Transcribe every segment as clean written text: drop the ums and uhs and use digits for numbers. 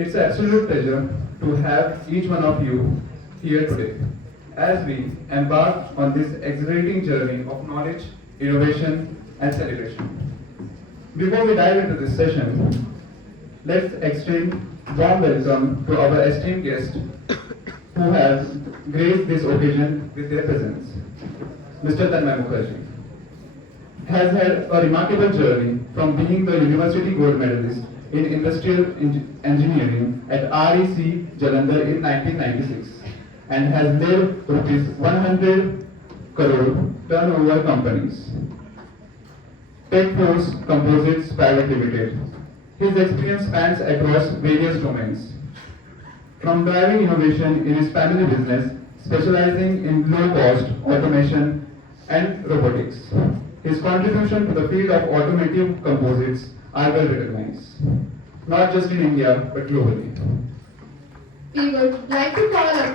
It's an absolute pleasure to have each one of you here today as we embark on this exhilarating journey of knowledge, innovation, and celebration. Before we dive into this session, let's extend warm welcome to our esteemed guest who has graced this occasion with their presence. Mr. Tanmay Mukherjee has had a remarkable journey from being the university gold medalist in industrial engineering at REC Jalandhar in 1996 and has led rupees 100 crore turnover companies. TechForce Composites Private Limited. His experience spans across various domains, from driving innovation in his family business, specializing in low-cost automation and robotics. His contribution to the field of automotive composites are well recognized, not just in India but globally. We would like to call upon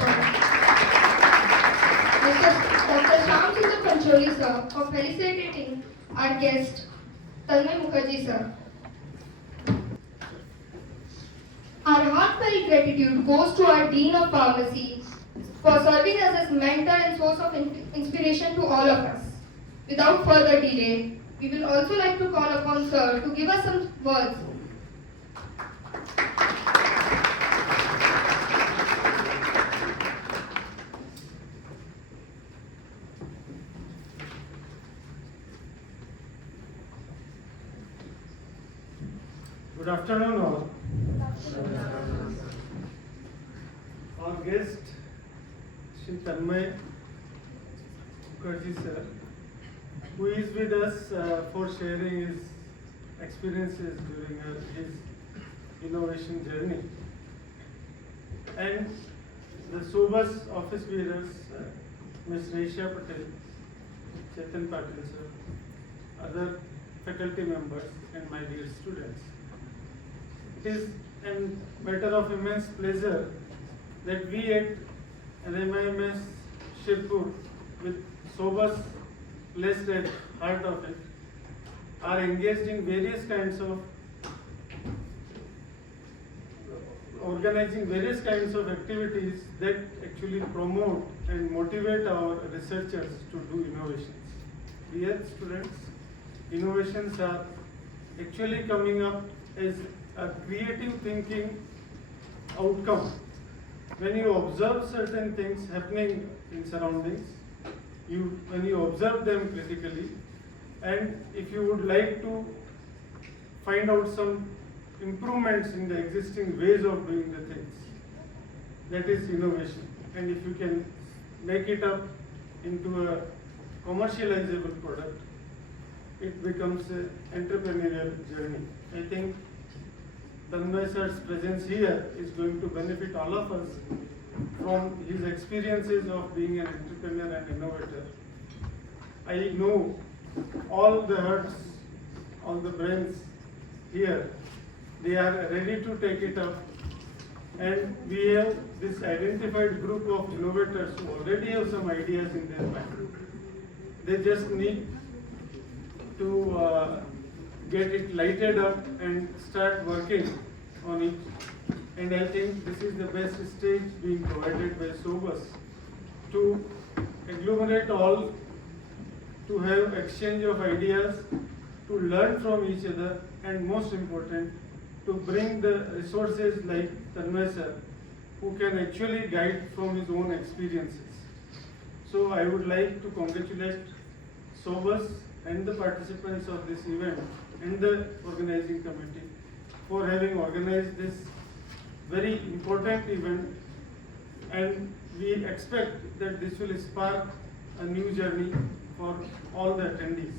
Mr. Dr. Shyamsundar Pancholi sir for felicitating our guest Tanmay Mukherjee sir. Our heartfelt gratitude goes to our Dean of Pharmacy for serving as his mentor and source of inspiration to all of us. Without further delay, we will also like to call upon sir to give us some words. Good afternoon all. Our guest, Shri Tanmay Mukherjee sir, who is with us for sharing his experiences during his innovation journey. And the Sobus office bearers, Ms. Resha Patel, Chetan Patel sir, other faculty members and my dear students. It is a matter of immense pleasure that we at RMIMS Shirpur, with Sobus placed at heart of it, are engaged in various kinds of organizing various kinds of activities that actually promote and motivate our researchers to do innovations. Dear students, innovations are actually coming up as a creative thinking outcome. When you observe certain things happening in surroundings, when you observe them critically, and if you would like to find out some improvements in the existing ways of doing the things, that is innovation. And if you can make it up into a commercializable product, it becomes an entrepreneurial journey. I think Tanmay sir's presence here is going to benefit all of us from his experiences of being an entrepreneur and innovator. I know all the hearts, all the brains here, they are ready to take it up, and we have this identified group of innovators who already have some ideas in their mind. They just need to get it lighted up and start working on it. And I think this is the best stage being provided by Sobus to agglomerate all, to have exchange of ideas, to learn from each other, and most important, to bring the resources like Tanmay sir, who can actually guide from his own experiences. So I would like to congratulate Sobus and the participants of this event and the organizing committee for having organized this very important event, and we expect that this will spark a new journey for all the attendees.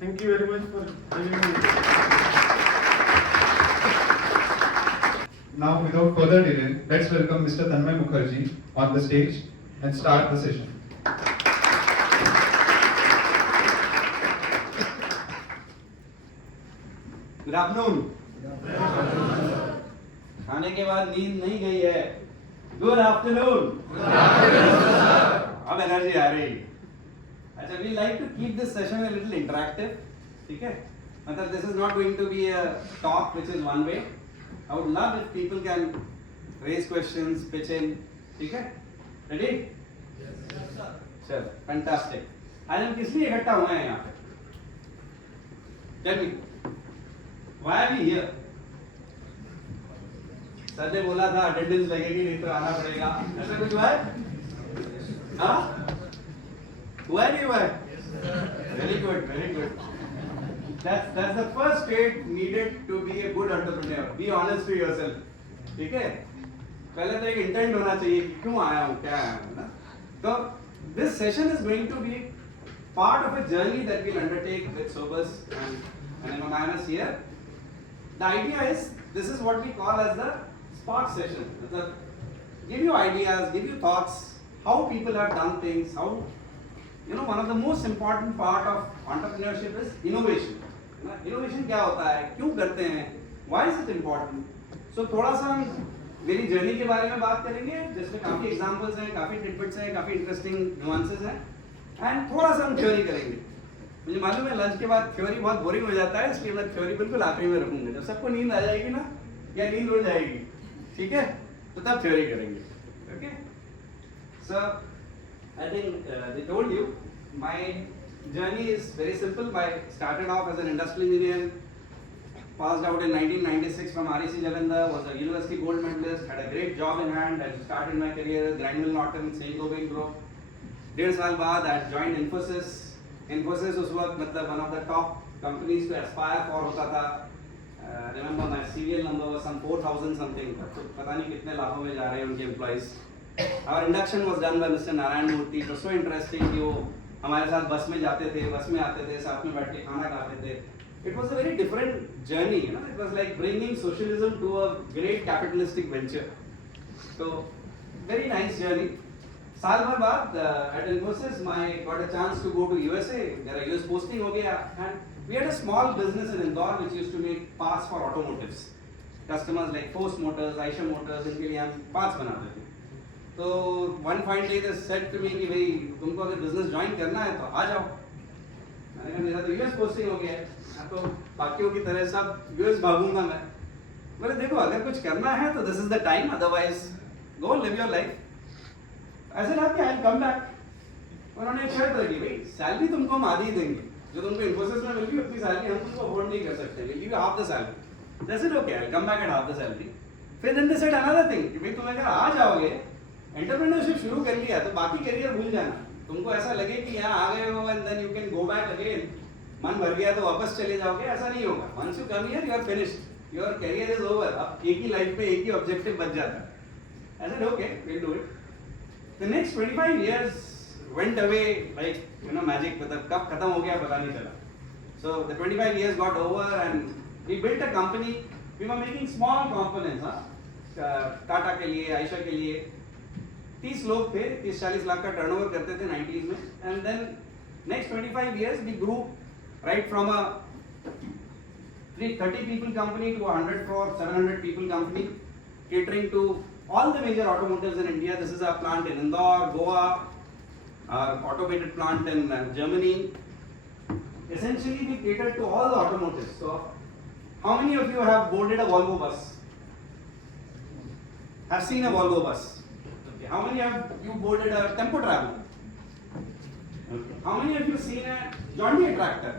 Thank you very much for having me. Now, without further delay, let's welcome Mr. Tanmay Mukherjee on the stage and start the session. Good afternoon. खाने के बाद नींद नहीं गई है। Good afternoon. अब energy आ रही। अच्छा, we like to keep this session a little interactive, ठीक है? मतलब this is not going to be a talk which is one way, I would love if people can raise questions, pitch in. ठीक है? Ready? चल, fantastic. आज हम किस लिए इकट्ठा हुए हैं यहाँ पे? Tell me. Why are we here? Sir ने बोला था अटेंडेंस लगेगी नहीं तो आना पड़ेगा. ऐसा कुछ हुआ है? हाँ? हुआ है नहीं हुआ है? Very good, very good. That's the first trait needed to be a good entrepreneur. Be honest to yourself. ठीक है? पहले तो एक इंटेंट होना चाहिए कि क्यों आया हूँ, क्या आया हूँ ना? तो this session is going to be part of a journey that we'll undertake with Sobus and Manus here. The idea is this is what we call as the spark session. Give you ideas, give you thoughts, how people have done things, how one of the most important part of entrepreneurship is innovation. Innovation क्या होता है, क्यों करते हैं, why is it important? So थोड़ा सा हम मेरी जर्नी के बारे में बात करेंगे, जिसमें काफी एग्जांपल्स हैं, काफी टिडबिट्स हैं, काफी इंटरेस्टिंग नुआंसेस हैं, एंड थोड़ा सा हम थ्योरी करेंगे. मुझे मालूम है लंच के बाद थ्योरी बहुत बोरिंग हो जाता है, इसलिए मैं थ्योरी बिल्कुल आखिरी में रखूंगा. जब सबको नींद आ जाएगी ना, या नींद उड़ जाएगी, ठीक है, तो तब थ्योरी करेंगे. ओके, सो I think they told you my journey is very simple. I started off as an industrial engineer, passed out in 1996 from REC Jalandhar, was a university gold medalist, had a great job in hand. I started my career at Grindmill Norton, Saint Gobain Group. 1.5 साल बाद I joined Infosys. Infosys उस वक्त मतलब one of the top companies to aspire for होता था. Remember my serial number was some 4,000 something. तो पता नहीं कितने लाखों में जा रहे हैं उनके employees. Our induction was done by Mr. Narayan Murthy. It was so interesting कि वो हमारे साथ बस में जाते थे, बस में आते थे, साथ में बैठ के खाना खाते थे. It was a very different journey, you know. It was like bringing socialism to a great capitalistic venture. So very nice journey. साल भर बाद at Infosys, I got a chance to go to USA. मेरा US posting हो गया, and we had a small business in Indore which used to make parts for automotives. Customers like Force Motors, Aisha Motors, इनके लिए हम parts बनाते थे. तो one fine day they said to me कि भाई तुमको अगर business join करना है तो आ जाओ. मैंने कहा मेरा तो US posting हो गया है, तो बाकियों की तरह सब US भागूंगा मैं. बोले देखो अगर कुछ करना है तो this is the time, otherwise go live your life. ऐसे ना कि I'll come back. उन्होंने एक शर्त रखी भाई सैलरी तुमको हम आधी देंगे, जो तुमको इन्फोसिस में मिल गई उतनी सैलरी हम तुमको अफोर्ड नहीं कर सकते, we'll give you half the salary. They said okay, I'll come back at half the salary. फिर then they said another thing कि भाई तुम अगर आ जाओगे एंटरप्रेन्योरशिप शुरू कर लिया तो बाकी करियर भूल जाना. तुमको ऐसा लगे कि यहाँ आ गए हो and then you can go back again, मन भर गया तो वापस चले जाओगे, ऐसा नहीं होगा. Once you come here you are finished, your career is over. अब एक ही लाइफ में एक ही ऑब्जेक्टिव बच जाता है. I said okay, we'll do it. The next 25 years went away like magic. मतलब कब खत्म हो गया पता नहीं चला. So the 25 years got over and we built a company. We were making small components, Tata के लिए, आयशा के लिए. 30 लोग थे, 30-40 लाख का टर्नओवर करते थे 90s में. And then next 25 years we grew right from a 30 people company to a 100 crore, 700 people company, catering to all the major automotives in India. This is our plant in Indore, Goa, our automated plant in Germany. Essentially, we cater to all the automotives. So, how many of you have boarded a Volvo bus? Have seen a Volvo bus? Okay. How many have you boarded a tempo traveler? Okay. How many of you seen a John Deere tractor?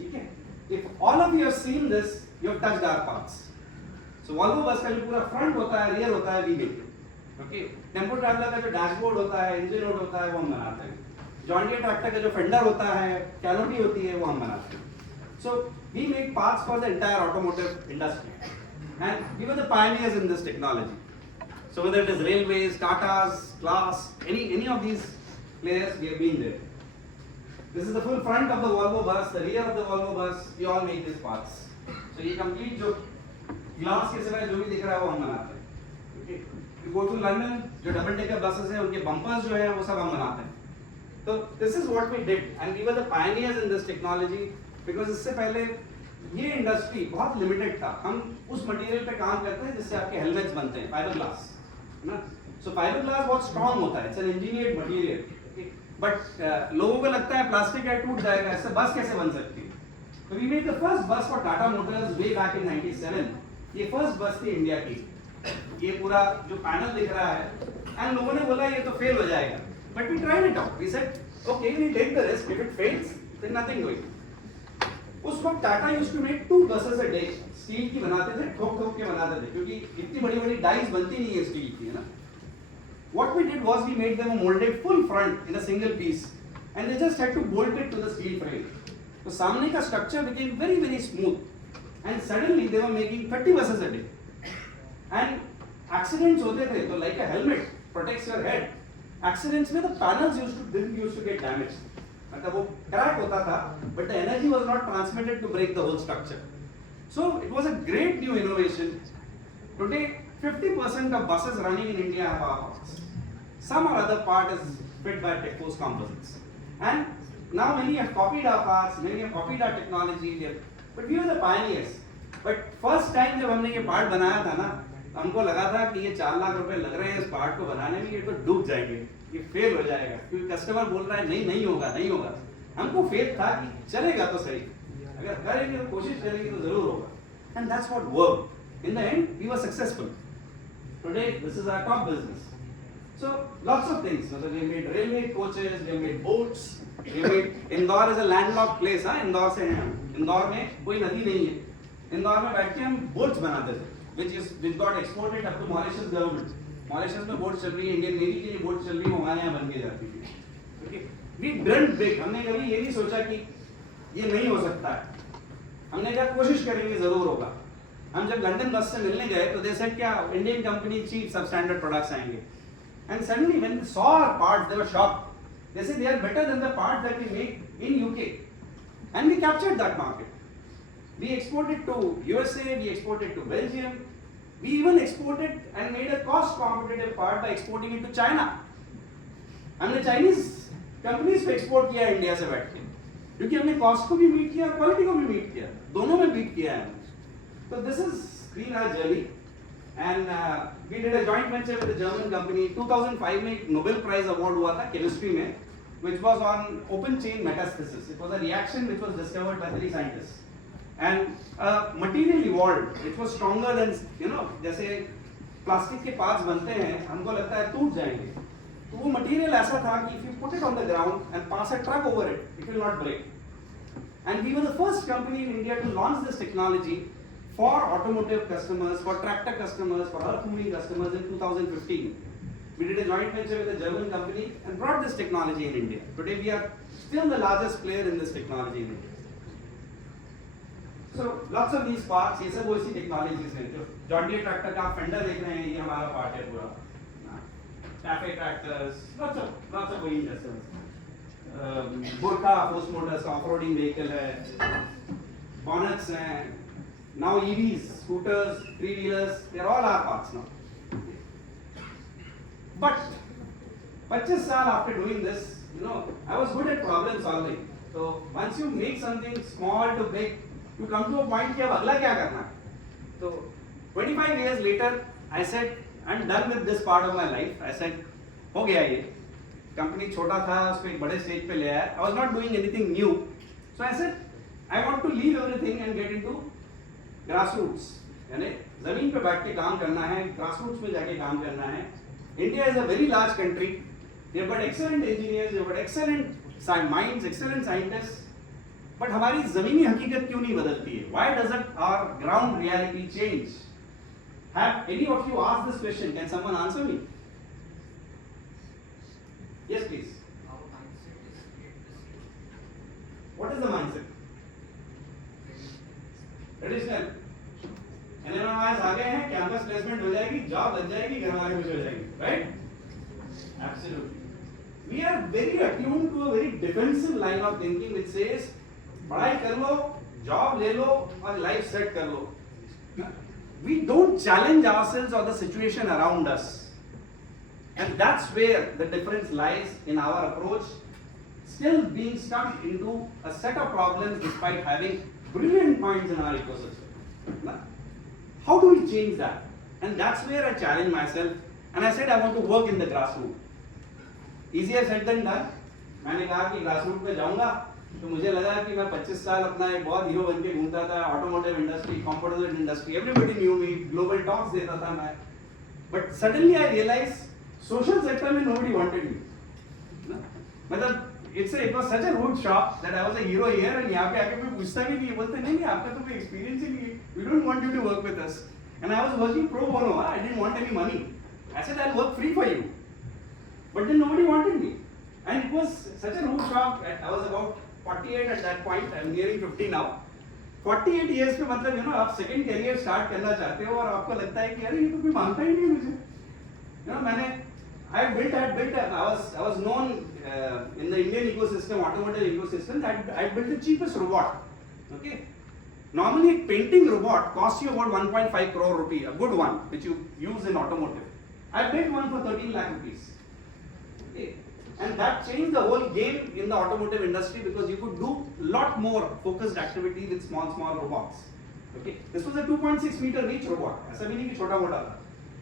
Okay. If all of you have seen this, you have touched our parts. So Volvo बस का जो पूरा फ्रंट होता है, rear होता है, we make it. Okay, tempo traveller का जो डैशबोर्ड होता है, इंजन रोड होता है, वो हम बनाते हैं. जॉन डीयर ट्रैक्टर का जो फेंडर होता है, कैनोपी होती है, वो हम बनाते हैं. So we make parts for the entire automotive industry, and we were the pioneers in this technology. So whether it is railways, Tatas, Class, any of these players, we have been there. This is the full front of the Volvo bus, the rear of the Volvo bus. We all make these parts. So ये complete जो ग्लास के सिवाय जो भी दिख रहा है वो हम बनाते हैं. Okay, we go to London, जो डबल डेकर बसेस हैं उनके बम्पर्स जो है वो सब हम बनाते हैं. तो this is what we did and we were the pioneers in this technology, because इससे पहले ये इंडस्ट्री बहुत लिमिटेड था. हम उस मटेरियल पे काम करते हैं जिससे आपके हेलमेट्स बनते हैं, फाइबर ग्लास, है ना. सो फाइबर ग्लास बहुत स्ट्रांग होता है, it's an engineered material. But लोगों को लगता है प्लास्टिक है टूट जाएगा, इससे बस कैसे बन सकती है. So we made the first bus for Tata Motors way back in 97. ये फर्स्ट बस थी इंडिया की, ये पूरा जो पैनल दिख रहा है, एंड लोगों ने बोला ये तो फेल हो जाएगा, but we tried it out, we said okay we take the risk, if it fails then nothing doing. उस वक्त Tata used to make 2 buses a day, steel की बनाते थे, ठोक ठोक के बनाते थे, क्योंकि इतनी बड़ी बड़ी डाइस बनती नहीं है स्टील की, है ना। What we did was we made them a molded full front in a single piece, and they just had to bolt it to the steel frame. तो सामने का structure became very very smooth, and suddenly they were making 30 buses a day. And accidents होते थे, तो like a helmet protects your head. Accidents में the panels used to get damaged. मतलब वो crack होता था, but the energy was not transmitted to break the whole structure. So it was a great new innovation. Today, 50% of buses running in India have our parts. Some or other part is fit by Techforce Composites. And now many have copied our parts, many have copied our technology, but we were the pioneers. But first time जब हमने ये part बनाया था ना, हमको लगा था कि ये 4 लाख रुपए लग रहे हैं इस part को बनाने में, ये तो डूब जाएंगे, ये फेल हो जाएगा, क्योंकि कस्टमर बोल रहा है नहीं होगा, नहीं होगा। हमको फेल था कि चलेगा तो सही, अगर करेंगे तो कोशिश करेंगे तो जरूर होगा। And that's what worked. In the end, we were successful. Today, this is our top business. So lots of things. So we made railway coaches, we made boats, we made. Indore is a landlocked place, हाँ, इंदौर से हैं हम। इंदौर में कोई नदी नहीं है। इंदौर में बैठ के हम boats बनाते थे, which got exported up to Mauritius government. Mauritius में boats चल रही है, इंडियन नेवी के लिए boats चल रही है, हमारे यहाँ बन के जाती थी। Okay, we dreamt big. हमने कभी ये नहीं सोचा कि ये नहीं हो सकता है। हमने कहा कोशिश करेंगे जरूर होगा। हम जब लंदन बस से मिलने गए तो दे सेड क्या Indian company cheap sub standard products आएंगे, and suddenly when they saw our parts they were shocked, they said they are better than the parts that we make in UK, and we captured that market. We exported to USA, we exported to Belgium, we even exported and made a cost competitive part by exporting it to China. हमने Chinese companies पे एक्सपोर्ट किया इंडिया से बैठ के, क्योंकि हमने कॉस्ट को भी मीट किया, क्वालिटी को भी मीट किया, दोनों में बीट किया है. So this has been our journey, and we did a joint venture with a German company. 2005 में एक Nobel Prize award हुआ था chemistry में, which was on open chain metathesis. It was a reaction which was discovered by 3 scientists, and a material evolved which was stronger than, जैसे प्लास्टिक के पार्ट्स बनते हैं, हमको लगता है टूट जाएंगे, तो वो मटेरियल ऐसा था कि if you put it on the ground and pass a truck over it, it will not break. And we were the first company in India to launch this technology for automotive customers, for tractor customers, for earth moving customers in 2015. We did a joint venture with a German company and brought this technology in India. Today we are still the largest player in this technology in India. So lots of these parts, ये सब वैसी technologies हैं. जो John Deere tractor का आप fender देख रहे हैं, ये हमारा part है पूरा. Cafe tractors, lots of वही जैसे Burkha Force Motors का off-roading vehicle है. Bonnets हैं. Now EVs, scooters, 3-wheelers, they are all our parts now. But 25 साल after doing this, I was good at problem solving. So once you make something small to big, you come to a point कि अब अगला क्या करना है. So 25 years later, I said, I'm done with this part of my life. I said, हो गया ये. कंपनी छोटा था, उसको एक बड़े स्टेज पे ले आया. I was not doing anything new. So I said, I want to leave everything and get into grassroots. यानी जमीन पे बैठ के काम करना है, grassroots में जाके काम करना है. India is a very large country. They've got excellent engineers, they've got excellent minds, excellent scientists. But हमारी जमीनी हकीकत क्यों नहीं बदलती है? Why doesn't our ground reality change? Have any of you asked this question? Can someone answer me? Yes, please. What is the mindset? Traditional. NMIs आ गए हैं, campus placement हो जाएगी, जॉब लग जाएगी, घर वाले खुश हो जाएंगे, right? Absolutely. We are very attuned to a very defensive line of thinking which says, पढ़ाई कर लो, जॉब ले लो और लाइफ सेट कर लो. We don't challenge ourselves or the situation around us, and that's where the difference lies in our approach. Still being stuck into a set of problems despite having brilliant minds in our ecosystem. How do we change that? And that's where I challenge myself, and I said I want to work in the grassroots. Easier said than done. मैंने कहा कि grassroots पे जाऊंगा, तो मुझे लगा कि मैं 25 साल अपना एक बहुत हीरो बन के घूमता था, automotive industry, composite industry, everybody knew me, global talks देता था मैं, but suddenly I realise social sector में नोबडी वांटेड मी। मतलब it was such a rude shock that I was a hero here, and यहाँ पे आके कोई पूछता भी नहीं है, बोलते नहीं आपका तो कोई एक्सपीरियंस ही नहीं है, we don't want you to work with us, and I was working pro bono, I didn't want any money, I said I'll work free for you, but then nobody wanted me, and it was such a rude shock. I was about 48 at that point, I'm nearing 50 now. 48 years पे मतलब आप second career start करना चाहते हो और आपको लगता है कि अरे ये तो कोई मानता ही नहीं मुझे। मैंने I was known in the Indian ecosystem, automotive ecosystem, that I built the cheapest robot. Okay. Normally, a painting robot costs you about 1.5 crore rupee, a good one, which you use in automotive. I built one for 13 lakh rupees. Okay. And that changed the whole game in the automotive industry because you could do a lot more focused activity with small robots. Okay. This was a 2.6 meter reach robot. ऐसा भी नहीं कि छोटा मोटा था.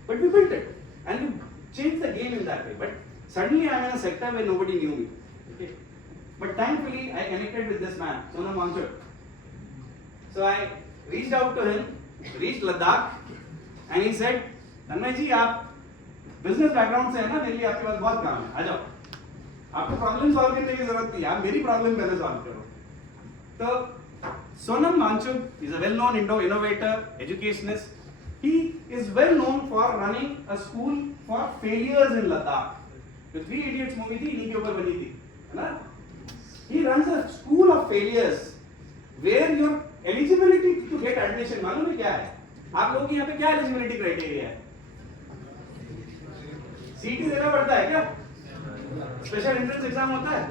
But we built it. And we changed the game in that way. But suddenly I'm in a sector where nobody knew me. Okay. But thankfully I connected with this man, Sonam Wangchuk. So I reached out to him, reached Ladakh, and he said, "Tanmay ji, आप business background से है ना, मेरे लिए आपके पास बहुत काम है, आ जाओ। आपको प्रॉब्लम सॉल्व करने की जरूरत नहीं है, आप मेरी प्रॉब्लम पहले सॉल्व करो।" तो Sonam Wangchuk is a well-known innovator, educationist. He is well known for running a school for failures in Ladakh. The Three Idiots movie थी, इन्हीं के ऊपर बनी थी, है ना? He runs a school of failures where your eligibility to get admission मालूम है क्या है? आप लोगों की यहाँ पे क्या eligibility criteria है? CET देना पड़ता है क्या? स्पेशल एंट्रेंस एग्जाम होता है?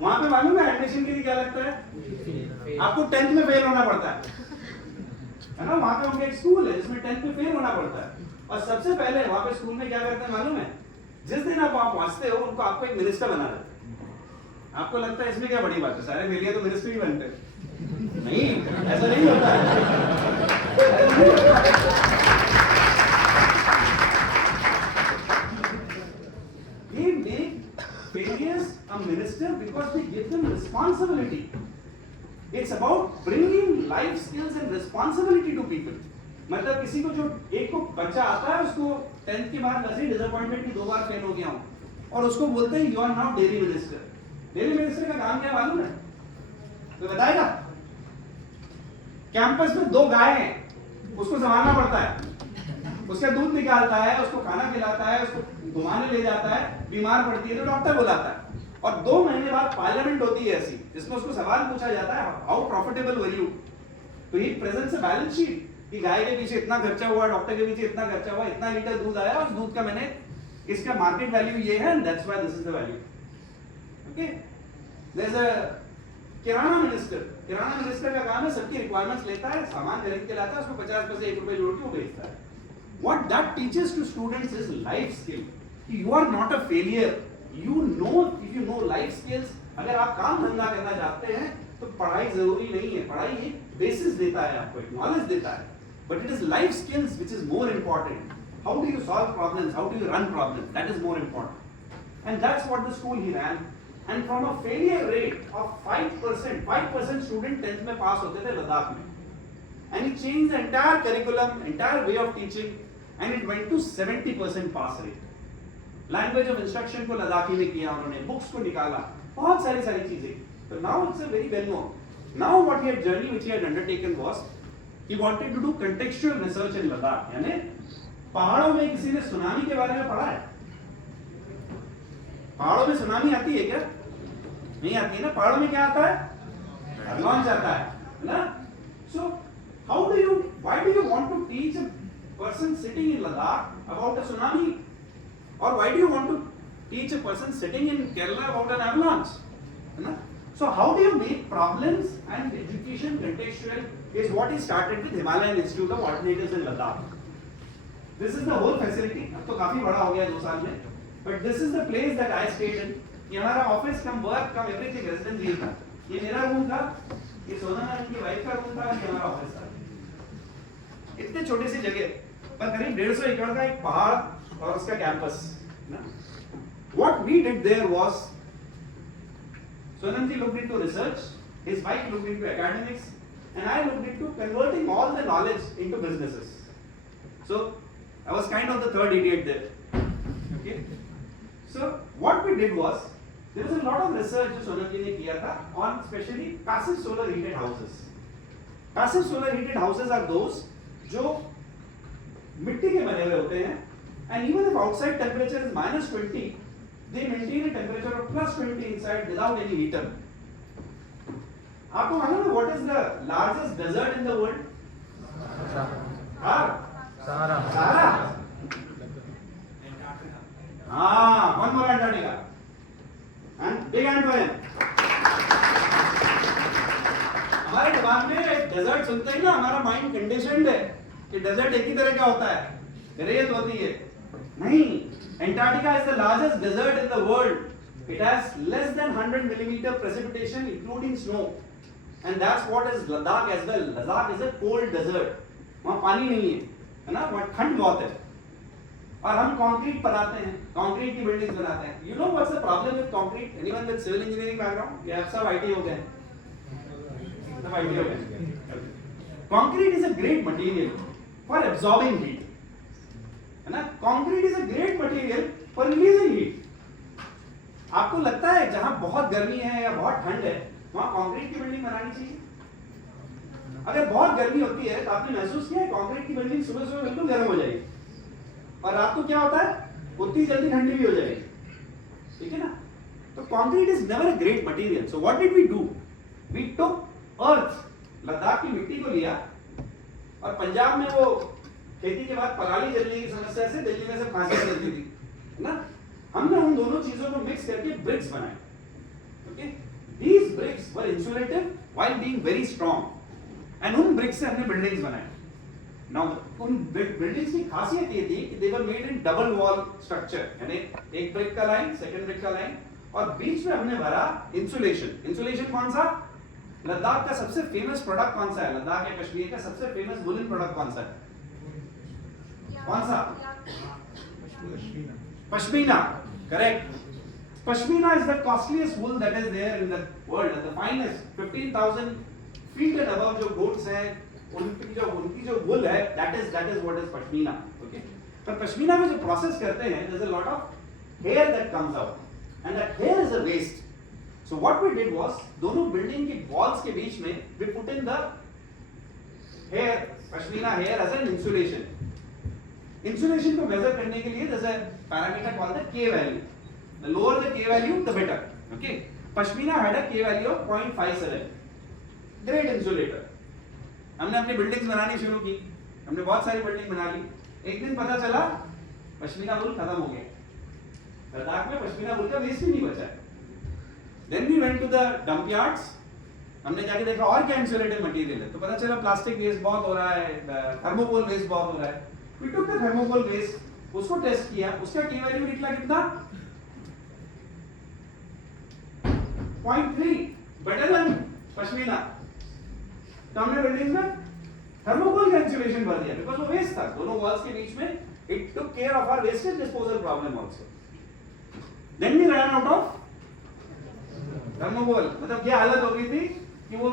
वहाँ पे मालूम है एडमिशन के लिए क्या लगता है? आपको 10th में फेल होना पड़ता है ना? वहाँ पे उनका एक स्कूल है जिसमें 10th में फेल होना पड़ता है, और सबसे पहले वहाँ पे स्कूल में क्या करते हैं मालूम है? जिस दिन आप वहाँ पहुँचते हो उनको आपको एक मिनिस्टर बना देते हैं। आपको लगता है इसमें क्या बड़ी बात है, सारे फेलियर तो मिनिस्टर ही बनते हैं। नहीं, ऐसा नहीं होता They make failures a minister because they give them responsibility. It's about bringing life skills and responsibility to people. मतलब किसी को जो एक को बच्चा आता है उसको 10th के बाद वैसे ही डिसअपॉइंटमेंट की 2 बार फेल हो गया हूँ और उसको बोलते हैं you are now daily minister. Daily minister का काम क्या मालूम है? तो बताएगा? कैंपस में 2 गाय हैं, उसको संभालना पड़ता है, उसका दूध निकालता है, उसको खाना खिलाता है, उसको घुमाने ले जाता है, बीमार पड़ती है तो डॉक्टर बुलाता है, और 2 महीने बाद पार्लियामेंट होती है ऐसी जिसमें उसको सवाल पूछा जाता है हाउ प्रॉफिटेबल वर यू, तो he presents a balance sheet कि गाय के पीछे इतना खर्चा हुआ, डॉक्टर के पीछे इतना खर्चा हुआ, इतना लीटर दूध आया, उस दूध का मैंने इसका मार्केट वैल्यू ये है, and that's why this is the value. Okay, there is a kirana minister का काम है सबकी रिक्वायरमेंट्स लेता है, सामान खरीद के लाता है, उसको 50 पैसे 1 रुपए जोड़ के वो बेचता है। What that teaches to students is life skill. You are not a failure. You know, if you know life skills, अगर आप काम धंधा करना चाहते हैं तो पढ़ाई जरूरी नहीं है, पढ़ाई एक बेसिस देता है आपको, एक नॉलेज देता है, but it is life skills which is more important. How do you solve problems? How do you run problems? That is more important. And that's what the school he ran. And from a failure rate of 5% student 10th में पास होते थे लद्दाख में. And he changed the entire curriculum, entire way of teaching, and it went to 70% pass rate. Language of instruction को लद्दाखी में किया उन्होंने, books को निकाला, बहुत सारी चीजें. So now it's a very well known. Now what he had journey which he had undertaken was he wanted to do contextual research in Ladakh. यानी पहाड़ों में किसी ने सुनामी के बारे में पढ़ा है? पहाड़ों में सुनामी आती है क्या? नहीं आती है ना. पहाड़ों में क्या आता है? लॉन्च आता है ना. So why do you want to teach a person sitting in Ladakh about a tsunami, or why do you want to teach a person sitting in Kerala about an avalanche? So how do you make problems and education contextual is what he started with Himalayan Institute of Alternatives in Ladakh. This is the whole facility. अब तो काफी बड़ा हो गया 2 साल में, but this is the place that I stayed in. ये हमारा ऑफिस कम वर्क कम एवरीथिंग रेजिडेंस ये था. ये मेरा रूम था, ये सोना नारायण की वाइफ का रूम था, ये हमारा ऑफिस था. इतने छोटी सी जगह पर करीब 150 एकड़ का एक पहाड़ और उसका campus. What we did there was Sonanji looked into research, his wife looked into academics, and I looked into converting all the knowledge into businesses. So I was kind of the third idiot there. Okay. So what we did was, there was a lot of research जो सोनमजी ने किया था on especially passive solar heated houses. Passive solar heated houses are those जो मिट्टी के बने हुए होते हैं, and even if outside temperature is -20, they maintain a temperature of +20 inside without any heater. आपको मालूम है what is the largest desert in the world? Sahara. One more Antarctica. And big hand for him. हमारे दिमाग में डेजर्ट सुनते ही ना हमारा mind conditioned है कि डेजर्ट एक ही तरह का होता है, रेत होती है. नहीं, Antarctica is the largest desert in the world. It has less than 100 millimeter precipitation including snow. And that's what is Ladakh as well. Ladakh is a cold desert. वहाँ पानी नहीं है ना, वहाँ ठंड बहुत है. और हम कंक्रीट बनाते हैं, कंक्रीट की बिल्डिंग्स बनाते हैं. You know what's the problem with concrete? Anyone with civil engineering background? ये आप सब IT हो गए. सब IT हो गए. Concrete is a great material for absorbing heat. है ना? Concrete is a great material for releasing heat. आपको लगता है जहां बहुत गर्मी है या बहुत ठंड है वहां कंक्रीट की बिल्डिंग बनानी चाहिए? अगर बहुत गर्मी होती है तो आपने महसूस किया है कंक्रीट की बिल्डिंग सुबह सुबह बिल्कुल गर्म हो जाएगी और रात को क्या होता है उतनी जल्दी ठंडी भी हो जाएगी. ठीक है ना? तो concrete is never a great material. So what did we do? We took earth, Ladakh की मिट्टी को लिया और पंजाब में वो खेती के बाद पराली जलने की समस्या से दिल्ली में सब फांसी चलती थी, है ना? हमने उन दोनों चीजों को मिक्स करके ब्रिक्स बनाए. Okay, these bricks were insulative while being very strong and उन ब्रिक्स से हमने बिल्डिंग्स बनाए. Now उन बिल्डिंग्स की खासियत ये थी कि they were made in double wall structure, यानी एक ब्रिक का लाइन, सेकंड ब्रिक का लाइन और बीच में हमने भरा इंसुलेशन. इंसुलेशन कौन सा? लद्दाख का सबसे फेमस प्रोडक्ट कौन सा है? लद्दाख या कश्मीर का सबसे फेमस वुलन प्रोडक्ट कौन सा है? कौन सा? Pashmina. Correct. Pashmina is the costliest wool that is there in the world, and the finest. 15,000 feet and above जो goats हैं, उनकी जो wool है, that is what is Pashmina. Okay. पर Pashmina में जो process करते हैं, there's a lot of hair that comes out, and that hair is a waste. So what we did was, दोनों building की walls के बीच में, we put in the hair, Pashmina hair as an insulation. Insulation को measure करने के लिए there's a parameter called the K value. The lower the K value, the better. Okay. Pashmina had a K value of 0.57. Great insulator. हमने अपनी बिल्डिंग्स बनानी शुरू की. हमने बहुत सारी बिल्डिंग बना ली. एक दिन पता चला पश्मीना वूल खत्म हो गया. लद्दाख में पश्मीना वूल का वेस्ट ही नहीं बचा. Then we went to the dump yards. हमने जाके देखा और क्या इंसुलेटिव मटेरियल है. तो पता चला प्लास्टिक वेस्ट बहुत हो रहा है, थर्मोकोल वेस्ट बहुत हो रहा है. We took the thermocol waste, उसको टेस्ट किया, उसका K वैल्यू निकला कितना? 0.3, better than पश्मीना. तो हमने बिल्डिंग्स में थर्मोकोल का इंसुलेशन भर दिया, बिकॉज़ वो वेस्ट था. दोनों वॉल्स के बीच में it took care of our wastage disposal problem also. Then we ran out of thermocol. मतलब क्या हालत हो गई थी कि वो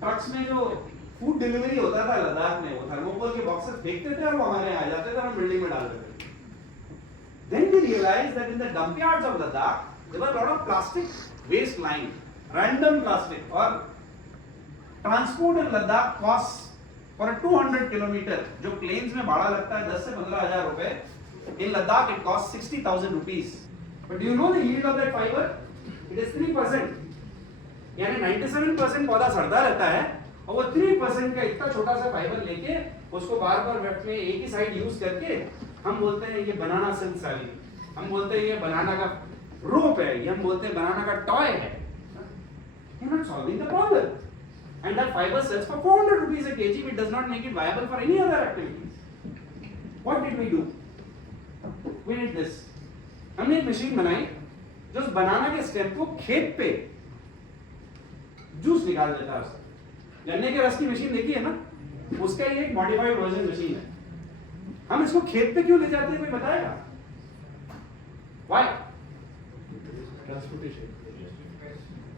ट्रक्स में जो फूड डिलीवरी होता था लद्दाख में, वो थर्मोकोल के बॉक्सेस फेंकते थे और वो हमारे यहाँ आ जाते थे और हम बिल्डिंग में डाल देते थे. Then we realized that in the dump yards of Ladakh there were a lot of plastic waste lying, random plastic. और transport in Ladakh costs for a 200 kilometer, जो planes में भाड़ा लगता है 10 से 15,000 रुपए, in Ladakh it costs 60,000 rupees. But do you know the yield of that fiber? It is 3%. यानी 97% पौधा सड़ता रहता है और वो 3% का इतना छोटा सा फाइबर लेके उसको बार बार वेट में एक ही साइड यूज करके हम बोलते हैं ये बनाना सिल्क साड़ी, हम बोलते हैं ये बनाना का रोप है, ये हम बोलते हैं बनाना का टॉय है. You're not solving the problem. And that fiber sells for 400 rupees a kg, which does not make it viable for any other activities. What did we do? We did this. हमने एक मशीन बनाई जो उस बनाना के स्टेम को खेत पे जूस निकाल देता है उससे. गन्ने के रस की मशीन देखी है ना, उसका ये एक मॉडिफाइड वर्जन मशीन है. हम इसको खेत पे क्यों ले जाते हैं, कोई बताएगा? Why?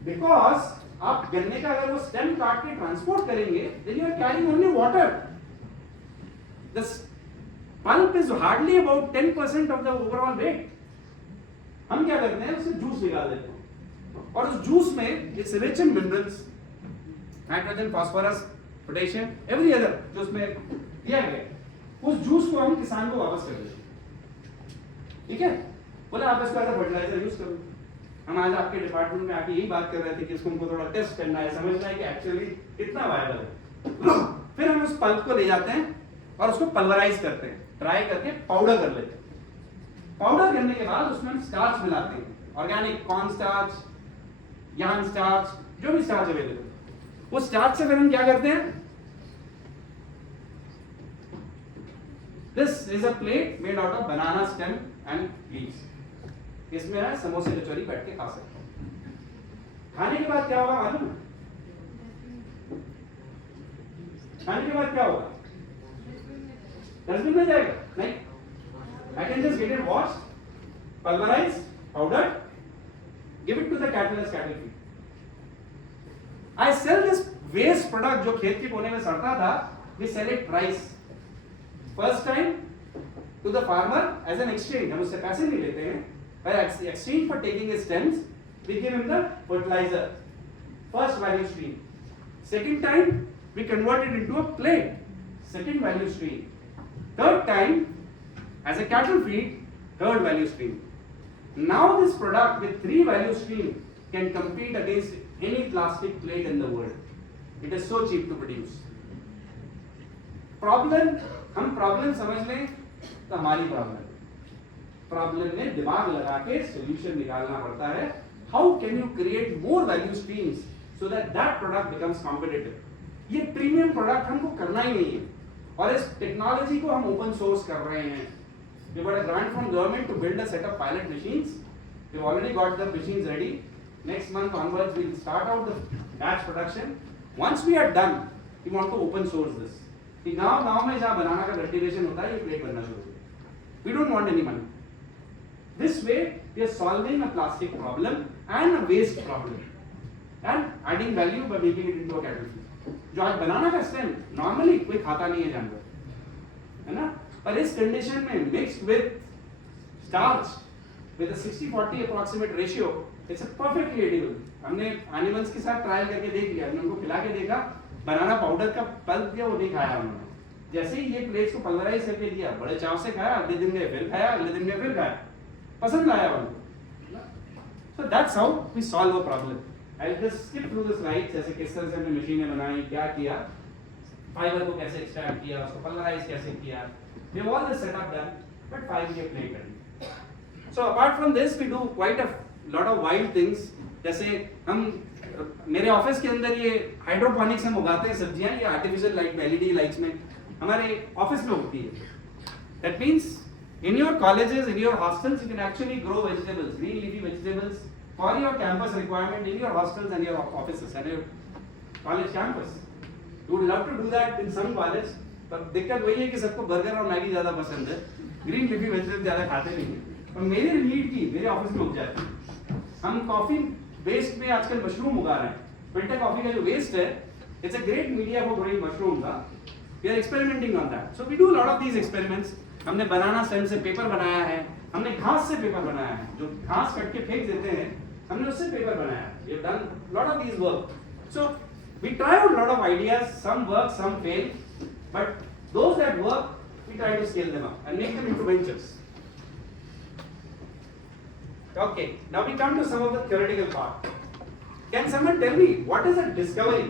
Because आप गन्ने का अगर वो स्टेम काट के ट्रांसपोर्ट करेंगे, then you are carrying only water. The pulp is hardly about 10% of the overall weight. हम क्या करते हैं, उससे जूस निकाल देते हैं, और उस जूस में it's rich in minerals, nitrogen, phosphorus, potassium, every other जो उसमें दिया गया, उस जूस को हम किसान को वापस कर देते हैं, ठीक है? बोले आप इसको एज फर्टिलाइजर यूज करो। हम आज आपके डिपार्टमेंट में आके यही बात कर रहे थे कि इसको हमको थोड़ा टेस्ट करना है, समझना है कि एक्चुअली कितना वायबल है। फिर हम उस पल्प को ले जाते हैं और उसको पल्वराइज करते हैं, ड्राई करके पाउडर कर लेते हैं। पाउडर करने के बाद उसमें हम स्टार्च मिलाते हैं, organic corn starch, yarn starch, जो भी स्टार्च अवेलेबल। वो स्टार्च से फिर हम क्या करते हैं, this is a plate made out of banana stem and leaves. इसमें है समोसे कचौरी बैठ के खा सकते हैं। खाने के बाद क्या होगा मालूम है? खाने के बाद क्या होगा? डस्टबिन में जाएगा? नहीं, I can just get it washed, pulverized, powdered, give it to the cattle as cattle feed. I sell this waste product जो खेत के कोने में सड़ता था, we sell it twice. First time to the farmer as an exchange, हम उससे पैसे नहीं लेते हैं, by exchange for taking his stems, we give him the fertilizer, first value stream. Second time, we convert it into a plate, second value stream. Third time, as a cattle feed, third value stream. Now this product with 3 value stream can compete against any plastic plate in the world. It is so cheap to produce. Problem, हम problem समझ लें तो हमारी प्रॉब्लम में दिमाग लगा के सोल्यूशन निकालना पड़ता है। How can you create more value streams so that that product becomes competitive. ये प्रीमियम प्रोडक्ट हमको करना ही नहीं है, और इस टेक्नोलॉजी को हम ओपन सोर्स कर रहे हैं। We got a grant from government to build a set of pilot machines. We've already got the machines ready. Next month onwards, we'll start out the batch production. Once we are done, we want to open source this. कि गांव में जहाँ बनाना का कल्टीवेशन होता है, ये प्लेट बनना शुरू होगा। We don't want any money. This way, we are solving a plastic problem and a waste problem, and adding value by making it into a cattle feed. जो आज बनाना का स्टेम नॉर्मली कोई खाता नहीं है जानवर, है ना? पर इस कंडीशन में mixed with starch with a 60-40 approximate ratio, it's a perfectly edible. हमने एनिमल्स के साथ ट्रायल करके देख लिया, हमने उनको खिला के देखा, बनाना पाउडर का पल्प दिया, वो नहीं खाया उन्होंने। जैसे ही ये प्लेट्स को पल्वराइज करके दिया, बड़े चाव से खाया, अगले दिन गए फिर खाया, अगले दिन गए फिर खाया, पसंद आया उनको। So that's how we solve a problem. I will just skip through the slides, जैसे किस तरह से हमने मशीनें बनाई, क्या किया, फाइबर को कैसे एक्सट्रैक्ट किया, उसको पल्वराइज कैसे किया। We have all this setup done, but 5 year play करेंगे। So apart from this, we do quite a lot of wild things. जैसे हम मेरे ऑफिस के अंदर ये हाइड्रोपोनिक्स हम उगाते हैं सब्जियां, ये आर्टिफिशियल लाइट में LED लाइट्स में हमारे ऑफिस में होती है। That means in your colleges, in your hostels, you can actually grow vegetables, green leafy vegetables for your campus requirement in your hostels and your offices and your college campus. You would love to do that in some college. पर दिक्कत वही है कि सबको बर्गर और मैगी ज्यादा पसंद है, ग्रीन लीफी वेजिटेबल ज्यादा खाते नहीं है। और मेरे नीड की मेरे ऑफिस में उग जाती है। हम कॉफी वेस्ट में आजकल मशरूम उगा रहे हैं। फिल्टर कॉफी का जो वेस्ट है, it's a great media for growing mushroom का। We are experimenting on that. So we do lot of these experiments. हमने बनाना स्टेम से पेपर बनाया है, हमने घास से पेपर बनाया है, जो घास कट के फेंक देते हैं, हमने उससे पेपर बनाया है। We have done lot of these work. So we try out lot of ideas, some work, some fail, but those that work, we try to scale them up and make them into ventures. Okay, now we come to some of the theoretical part. Can someone tell me what is a discovery?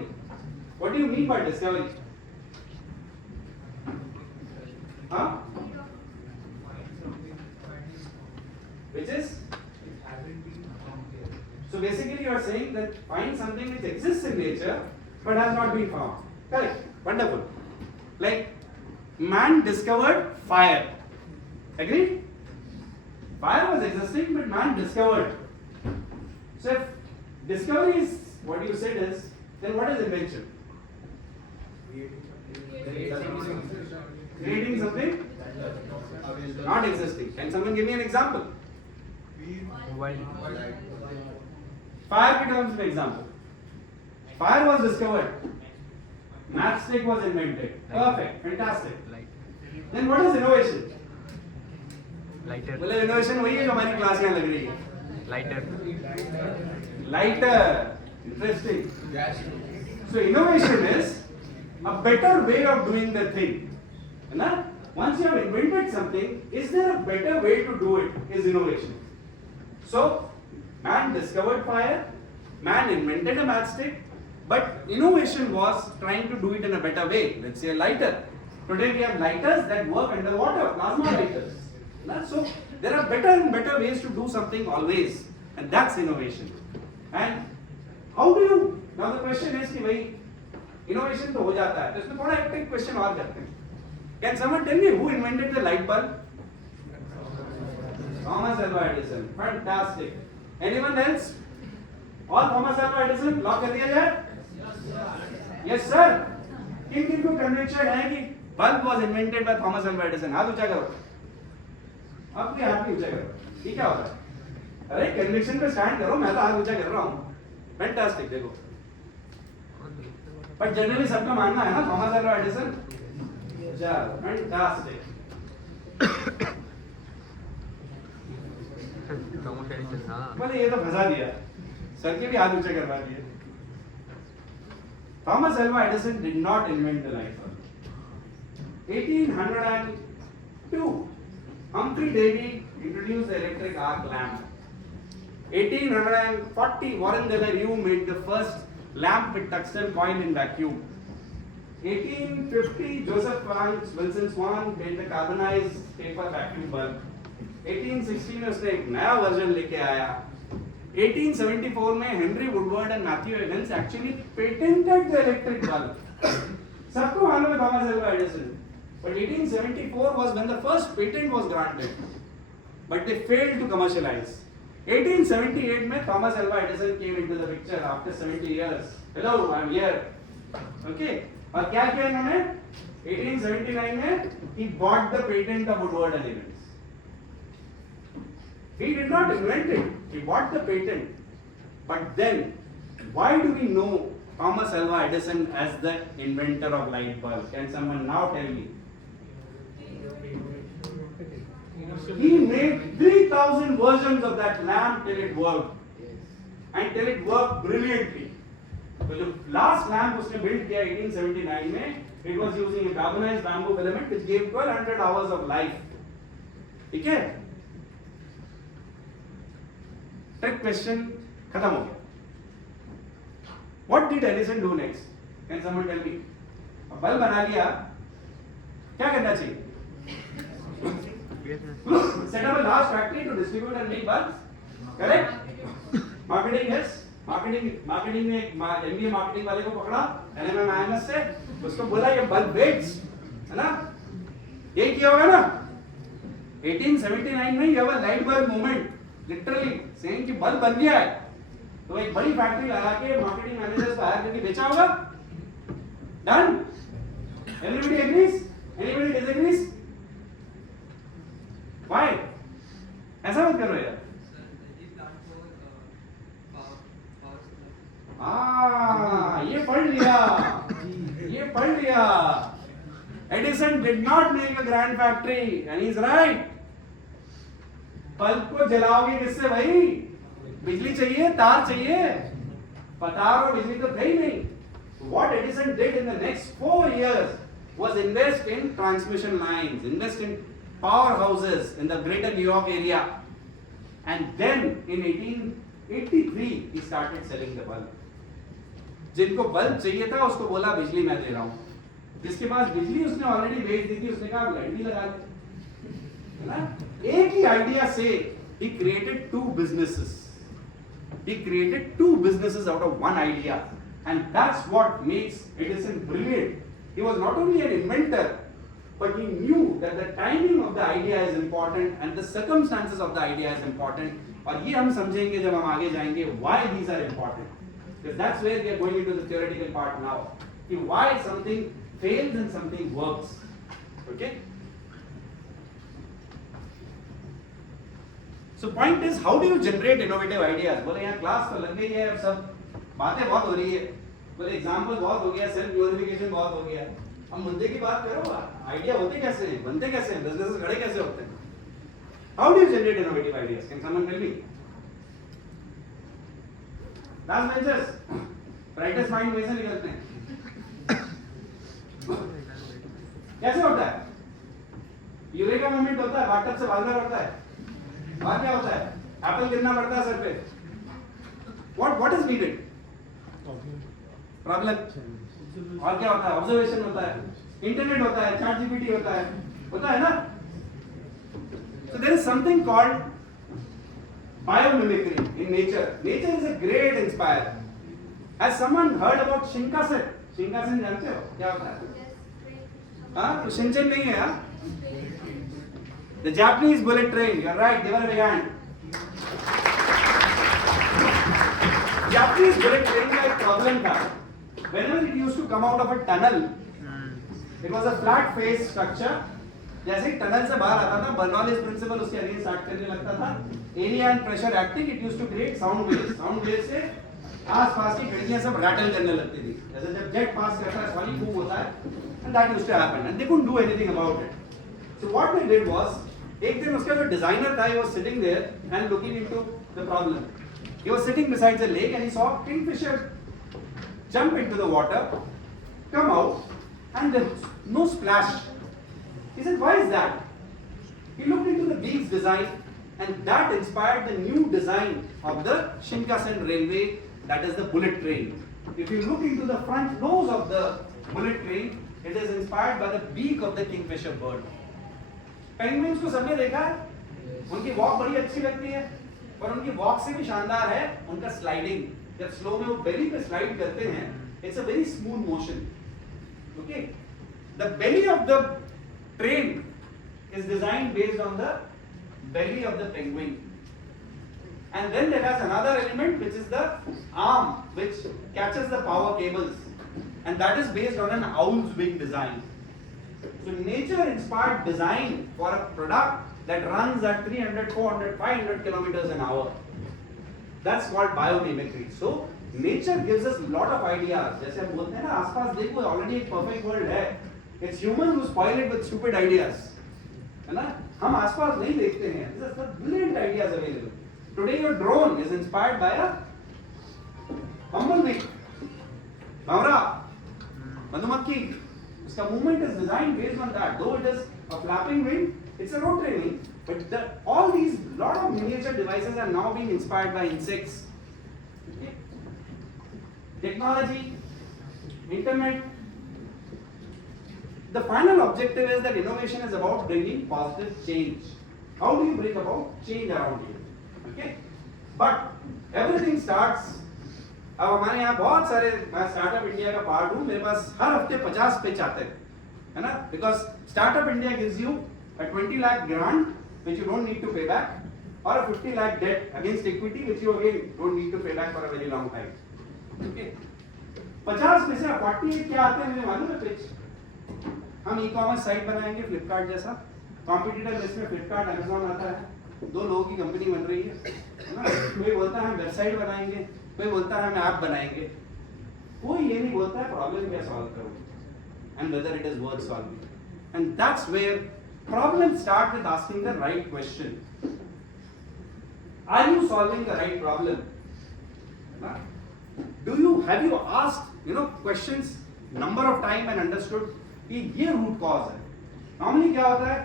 What do you mean by discovery? Huh? Which is? So basically you are saying that find something which exists in nature but has not been found. Correct. Wonderful. Like man discovered fire. Agreed? Fire was existing, but man discovered. So if discovery is what you said is, then what is invention? Creating something not existing. Can someone give me an example? Fire के terms में example. Fire was discovered. Matchstick was invented. Perfect, fantastic. Then what is innovation? Lighter. बोले innovation वही है जो हमारी क्लास यहाँ लग रही है. Lighter. Lighter. Interesting. So innovation is a better way of doing the thing. है ना? Once you have invented something, is there a better way to do it? Is innovation. So man discovered fire, man invented a matchstick, but innovation was trying to do it in a better way. Let's say a lighter. Today we have lighters that work under water, plasma lighters. So there are better and better ways to do something always, and that's innovation. And how do you? Now the question is कि भाई innovation तो हो जाता है, तो इसमें थोड़ा एक trick question और करते हैं. Can someone tell me who invented the light bulb? Thomas Alva Edison. Fantastic. Anyone else? All Thomas Alva Edison lock कर दिया जाए? Yes sir. किन किन को conviction है कि bulb was invented by Thomas Alva Edison? हाथ ऊंचा करो. आप भी हाथ ऊंचा करो. ये क्या होता है? अरे conviction पे stand करो. मैं तो हाथ ऊंचा कर रहा हूँ. Fantastic. देखो. But generally सबका मानना है ना Thomas Alva Edison. चलो. Fantastic. Thomas Edison, हाँ. बोले ये तो फंसा दिया. सर के भी हाथ ऊंचे करवा दिए. Thomas Alva Edison did not invent the light bulb. 1802, Humphrey Davy introduced the electric arc lamp. 1840, Warren De La Rue made the first lamp with tungsten coil in vacuum. 1850, Joseph Wilson Swan made the carbonized paper vacuum bulb. 1816 में उसने एक नया वर्जन लेके आया. 1874 में Henry Woodward and Matthew Evans actually patented the electric bulb. सबको मालूम है Thomas Alva Edison. But 1874 was when the first patent was granted. But they failed to commercialize. 1878 में Thomas Alva Edison came into the picture after 70 years. Hello, I'm here. Okay. और क्या किया इन्होंने? 1879 में he bought the patent of Woodward and Evans. He did not invent it. He bought the patent. But then, why do we know Thomas Alva Edison as the inventor of light bulb? Can someone now tell me? He made 3,000 versions of that lamp till it worked. And till it worked brilliantly. So the last lamp उसने build किया 1879 में, it was using a carbonized bamboo filament which gave 1200 hours of life. ठीक है? Trick question खत्म हो गया. What did Edison do next? Can someone tell me? अब बल्ब बना लिया, क्या करना चाहिए? Set up a large factory to distribute and make bulbs. Correct? Marketing, yes. Marketing में MBA marketing वाले को पकड़ा, NMM IMS से, उसको बोला ये बल्ब बेच, है ना? यही किया होगा ना? 1879 में you have a light bulb movement, literally saying कि बल्ब बन गया है, तो एक बड़ी फैक्ट्री लगा के मार्केटिंग मैनेजर्स को हायर करके बेचा होगा? Done? Everybody agrees? Anybody disagrees? Why? ऐसा मत करो यार. ये पढ़ लिया. Edison did not make a grand factory, and he's right. Bulb को जलाओगे किससे भाई? बिजली चाहिए, तार चाहिए. तार और बिजली तो थे ही नहीं. What Edison did in the next 4 years was invest in transmission lines, invest in powerhouses in the greater New York area, and then in 1883 he started selling the bulb. जिनको बल्ब चाहिए था उसको बोला बिजली मैं दे रहा हूँ. जिसके पास बिजली उसने ऑलरेडी बेच दी थी उसने कहा लाइट भी लगा दे. है ना? एक ही आइडिया से he created two businesses. He created two businesses out of one idea, and that's what makes Edison brilliant. He was not only an inventor, but he knew that the timing of the idea is important and the circumstances of the idea is important. और ये हम समझेंगे जब हम आगे जाएंगे why these are important. Because that's where we are going into the theoretical part now. कि why something fails and something works. Okay? So point is, how do you generate innovative ideas? बोले यहाँ क्लास तो लग गई है, अब सब बातें बहुत हो रही है, बोले एग्जाम्पल बहुत हो गया, सेल्फ ग्लोरिफिकेशन बहुत हो गया, हम मुद्दे की बात करो, आइडिया होते कैसे हैं, बनते कैसे हैं, बिजनेस खड़े कैसे होते हैं? How do you generate innovative ideas? Can someone tell me? Last benchers, brightest mind में से निकलते हैं। कैसे होता है? यूरेका मोमेंट होता है, बाथटब से भागना पड़ता है, और क्या होता है? एप्पल गिरना पड़ता है सर पे। What is needed? प्रॉब्लम। और क्या होता है? ऑब्जर्वेशन होता है, इंटरनेट होता है, चैट जीपीटी होता है ना? So there is something called biomimicry in nature. Nature is a great inspirer. Has someone heard about Shinkansen? Shinkansen जानते हो? क्या होता है? हाँ, तो शिनचैन नहीं है हाँ? The Japanese bullet train. You are right. They were behind. Japanese bullet train का एक problem था. Whenever it used to come out of a tunnel, it was a flat face structure. जैसे ही टनल से बाहर आता था, बर्नौलीज प्रिंसिपल उसके अगेंस्ट एक्ट करने लगता था. Area and pressure acting, it used to create sound waves. Sound waves से आसपास की खिड़कियां सब रैटल करने लगती थी. जैसे जब जेट पास करता है, सॉलिड मूव होता है, and that used to happen, and they couldn't do anything about it. So what they did was, एक दिन उसका जो डिजाइनर था, he was sitting there and looking into the problem. He was sitting beside the lake and he saw kingfisher jump into the water, come out, and there was no splash. He said, why is that? He looked into the beak's design, and that inspired the new design of the Shinkansen railway, that is the bullet train. If you look into the front nose of the bullet train, it is inspired by the beak of the kingfisher bird. Penguins को सबने देखा है, उनकी वॉक बड़ी अच्छी लगती है, पर उनकी वॉक से भी शानदार है उनका स्लाइडिंग. जब स्लो में वो बेली पे स्लाइड करते हैं, it's a very smooth motion. Okay, the belly of the train is designed based on the belly of the penguin, and then there has another element which is the arm which catches the power cables, and that is based on an owl's wing design. So nature inspired design for a product that runs at 300, 400, 500 kilometers an hour. That's called biomimicry. So nature gives us a lot of ideas. जैसे हम बोलते हैं ना, आसपास देखो already एक perfect world है. It's human who spoil it with stupid ideas. है ना? हम आसपास नहीं देखते हैं. There's the brilliant ideas available. Today your drone is inspired by a bumblebee, भंवरा, मधुमक्खी. उसका movement is designed based on that. Though it is a flapping wing, it's a rotary wing. But all these lot of miniature devices are now being inspired by insects. Okay? Technology, internet. The final objective is that innovation is about bringing positive change. How do you bring about change around you? Okay? But everything starts. अब हमारे यहाँ बहुत सारे, मैं startup India का पार्ट हूँ, मेरे पास हर हफ्ते 50 पिच आते हैं, है ना? Because startup India gives you a 20 lakh grant which you don't need to pay back, or a 50 lakh debt against equity which you again don't need to pay back for a very long time. Okay? 50 में से 48 क्या आते हैं मुझे मालूम है पिच. हम e-commerce site बनाएंगे फ्लिपकार्ट जैसा, कॉम्पिटिटर लिस्ट में फ्लिपकार्ट, अमेज़न आता है, 2 लोगों की कंपनी बन रही है ना? कोई बोलता है हम वेबसाइट बनाएंगे, कोई बोलता है हम ऐप बनाएंगे. कोई ये नहीं बोलता है प्रॉब्लम क्या सॉल्व करो, and whether it is worth solving. And that's where problems start with asking the right question. Are you solving the right problem? Have you asked questions number of time and understood कि ये root cause है? Normally क्या होता है,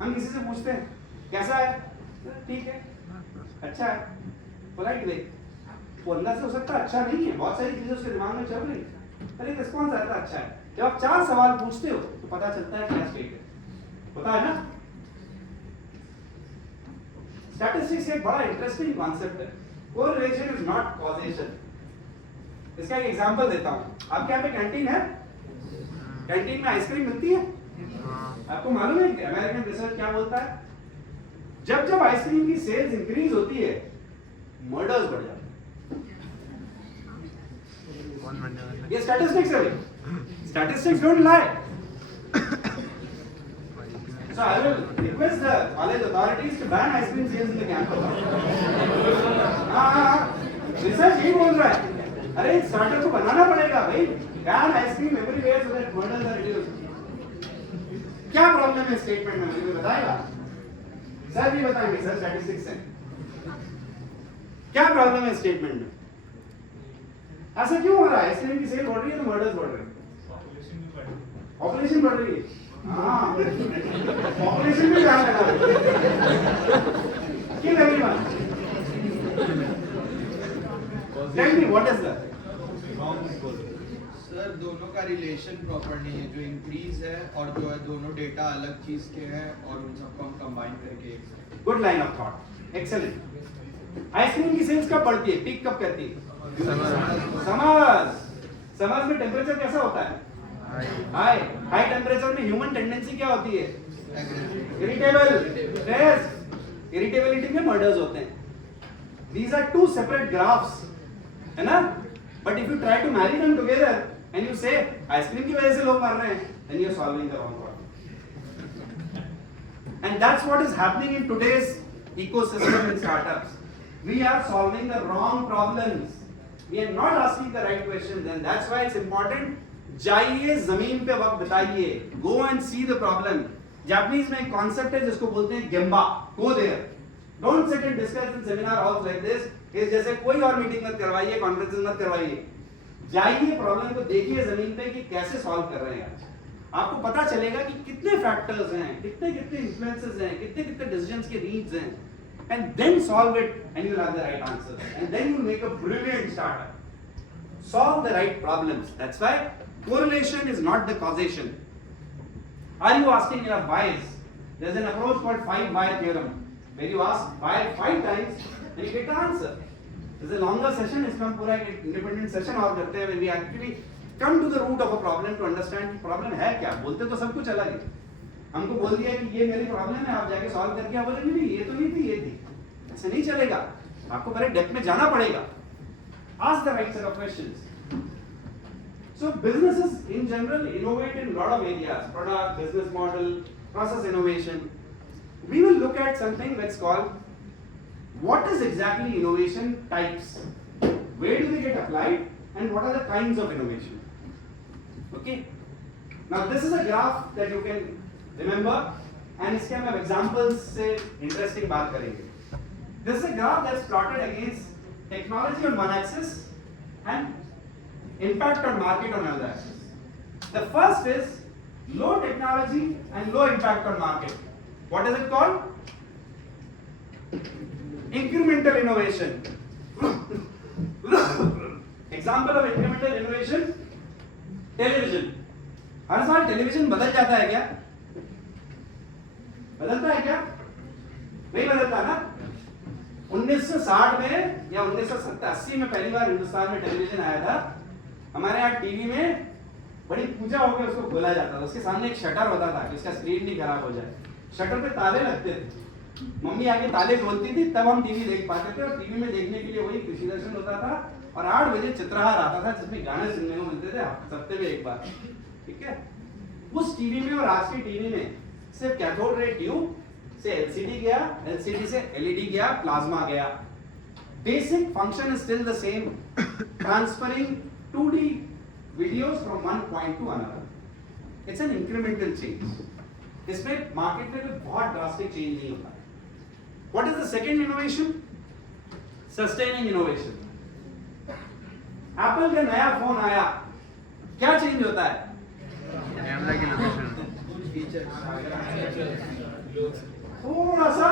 हम किसी से पूछते हैं कैसा है, ठीक है, अच्छा है, polite way. वो अंदर से हो सकता है अच्छा नहीं है, बहुत सारी चीजें उसके दिमाग में चल रही है, पर एक रिस्पॉन्स आता है अच्छा है. जब आप 4 सवाल पूछते हो तो पता चलता है क्या स्टेट है, पता है ना? स्टैटिस्टिक्स एक बड़ा इंटरेस्टिंग कॉन्सेप्ट है. Correlation is not causation. इसका एक एग्जांपल देता हूं. आपके यहाँ पे कैंटीन है, कैंटीन में आइसक्रीम मिलती है. आपको मालूम है अमेरिकन रिसर्च क्या बोलता है? जब जब आइसक्रीम की सेल्स इंक्रीज होती है, मर्डर्स बढ़ जाते हैं. ये स्टैटिस्टिक्स है. Statistics don't lie. So I will request the college authorities to ban ice cream sales in the campus. Research यही बोल रहा है. अरे स्टार्टअप को बनाना पड़ेगा भाई. Ban ice cream everywhere so that murders are reduced. क्या प्रॉब्लम है स्टेटमेंट में मुझे बताएगा? सर भी बताएंगे सर स्टैटिस्टिक्स है. क्या प्रॉब्लम है स्टेटमेंट में? ऐसा क्यों हो रहा है? आइसक्रीम की सेल बढ़ रही है तो मर्डर्स बढ़ रहे हैं. पॉपुलेशन बढ़ रही है. हाँ पॉपुलेशन में ध्यान रखना. Kill everyone. Tell me what is that? Sir दोनों का रिलेशन प्रॉपर नहीं है. जो इंक्रीज है और जो है दोनों डेटा अलग चीज के हैं और उन सबको हम कंबाइन करके good line of thought. Excellent. Ice cream की सेल्स कब बढ़ती है? पीक कब करती है? समर्स में टेम्परेचर कैसा होता है? हाई. हाई टेम्परेचर में ह्यूमन टेंडेंसी क्या होती है? इरिटेबल. यस. इरिटेबिलिटी में मर्डर्स होते हैं. These are two separate graphs, है ना? But if you try to marry them together and you say ice cream की वजह से लोग मर रहे हैं, then you are solving the wrong problem. And that's what is happening in today's ecosystem in startups. We are solving the wrong problems. We are not asking the right questions, and that's why it's important. जाइए जमीन पे वक्त बिताइए. Go and see the problem. Japanese में एक कॉन्सेप्ट है जिसको बोलते हैं gemba. Go there. Don't sit and discuss in seminar halls like this. इस जैसे कोई और मीटिंग मत करवाइए, कॉन्फ्रेंसेस मत करवाइए. जाइए प्रॉब्लम को देखिए जमीन पे कि कैसे सॉल्व कर रहे हैं. आपको पता चलेगा कि कितने फैक्टर्स हैं, कितने कितने इन्फ्लुएंसेस हैं, कितने कितने डिसीजंस के नीड्स हैं. And then solve it and you'll have the right answer. And then you'll make a brilliant startup. Solve the right problems. That's why correlation is not the causation. Are you asking enough whys? There's an approach called 5-why theorem. Where you ask why 5 times and you get the answer. There's a longer session. इसमें हम पूरा एक independent session और करते हैं. When we actually come to the root of a problem to understand कि problem है क्या. बोलते तो सब कुछ अलग है. हमको बोल दिया कि ये मेरी प्रॉब्लम है, आप जाके सॉल्व करके आप बोलेंगे नहीं ये तो नहीं थी, ये थी. ऐसे नहीं चलेगा. आपको पहले डेप्थ में जाना पड़ेगा. Ask the right set of questions. So businesses in general innovate in a lot of areas: product, business model, process innovation. We will look at something that's called what is exactly innovation types, where do they get applied, and what are the kinds of innovation. Okay. Now this is a graph that you can remember, and इसके हम examples से interesting बात करेंगे. This is a graph that's plotted against technology on one axis and impact on market on another axis. The first is low technology and low impact on market. What is it called? Incremental innovation. Example of incremental innovation: television. हर साल टेलीविजन बदल जाता है क्या? बदलता है क्या? नहीं बदलता ना. 1960 में या 1980 में पहली बार हिंदुस्तान में टेलीविजन आया था. हमारे यहाँ टीवी में बड़ी पूजा होकर उसको खोला जाता था. उसके सामने एक शटर होता था कि उसका स्क्रीन नहीं खराब हो जाए. शटर पे ताले लगते थे. मम्मी आके ताले खोलती थी तब हम टीवी देख पाते थे. और टीवी में देखने के लिए वही कृषि दर्शन होता था और 8 बजे चित्रहार आता था जिसमें गाने सुनने को मिलते थे हफ्ते में एक बार. ठीक है. उस टीवी में और आज की टीवी में सिर्फ कैथोड रे ट्यूब से एलसीडी गया, एलसीडी से एलईडी गया, प्लाज्मा गया. Basic function is still the same, transferring 2D videos from one point two another. It's an incremental change. इसमें मार्केट में कोई बहुत ड्रास्टिक चेंज नहीं होता. What is the second innovation? Sustaining innovation. Apple का नया फोन आया, क्या चेंज होता है? कैमरा की लोकेशन. थोड़ा सा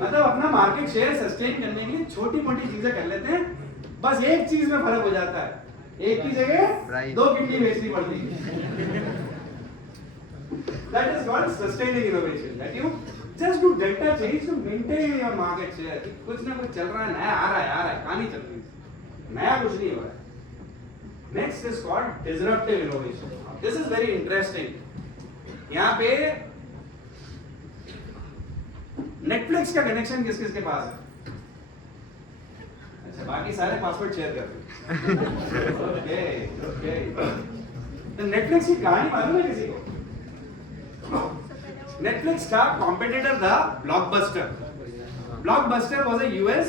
मतलब अपना मार्केट शेयर सस्टेन करने के लिए छोटी मोटी चीजें कर लेते हैं. बस एक चीज में फर्क हो जाता है. एक की जगह 2 किडनी बेचनी पड़ती है. That is called sustaining innovation. That you just do delta change to maintain your market share. कुछ ना कुछ चल रहा है, नया आ रहा है, कहानी चल रही है, नया कुछ नहीं हो रहा है. Next is called disruptive innovation. This is very interesting. यहाँ पे Netflix का कनेक्शन किस किस के पास है? अच्छा बाकी सारे पासवर्ड शेयर कर दो. ओके. तो Netflix की कहानी मालूम है किसी को? नेटफ्लिक्स का कॉम्पिटिटर था blockbuster. Blockbuster was a US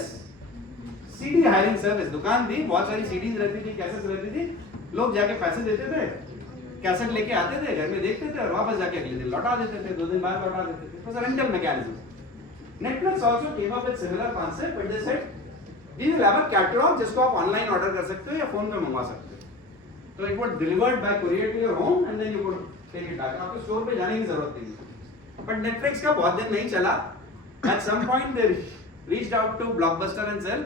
CD hiring service. दुकान थी, बहुत सारी सीडीज रहती थी, कैसेट्स रहती थी. लोग जाके पैसे देते थे, कैसेट लेके आते थे, घर में देखते थे और वापस जाके अगले दिन लौटा देते थे, 2 दिन बाद लौटा देते थे. It was a rental mechanism. Netflix also came up with similar concept, but they said we will have a catalogue जिसको आप ऑनलाइन ऑर्डर कर सकते हो या फोन पे मंगवा सकते हो. तो it was delivered by courier to your home and then you could take it back. आपको स्टोर पे जाने की जरूरत नहीं है. बट नेटफ्लिक्स का बहुत दिन नहीं चला. At some point they reached out to Blockbuster and said,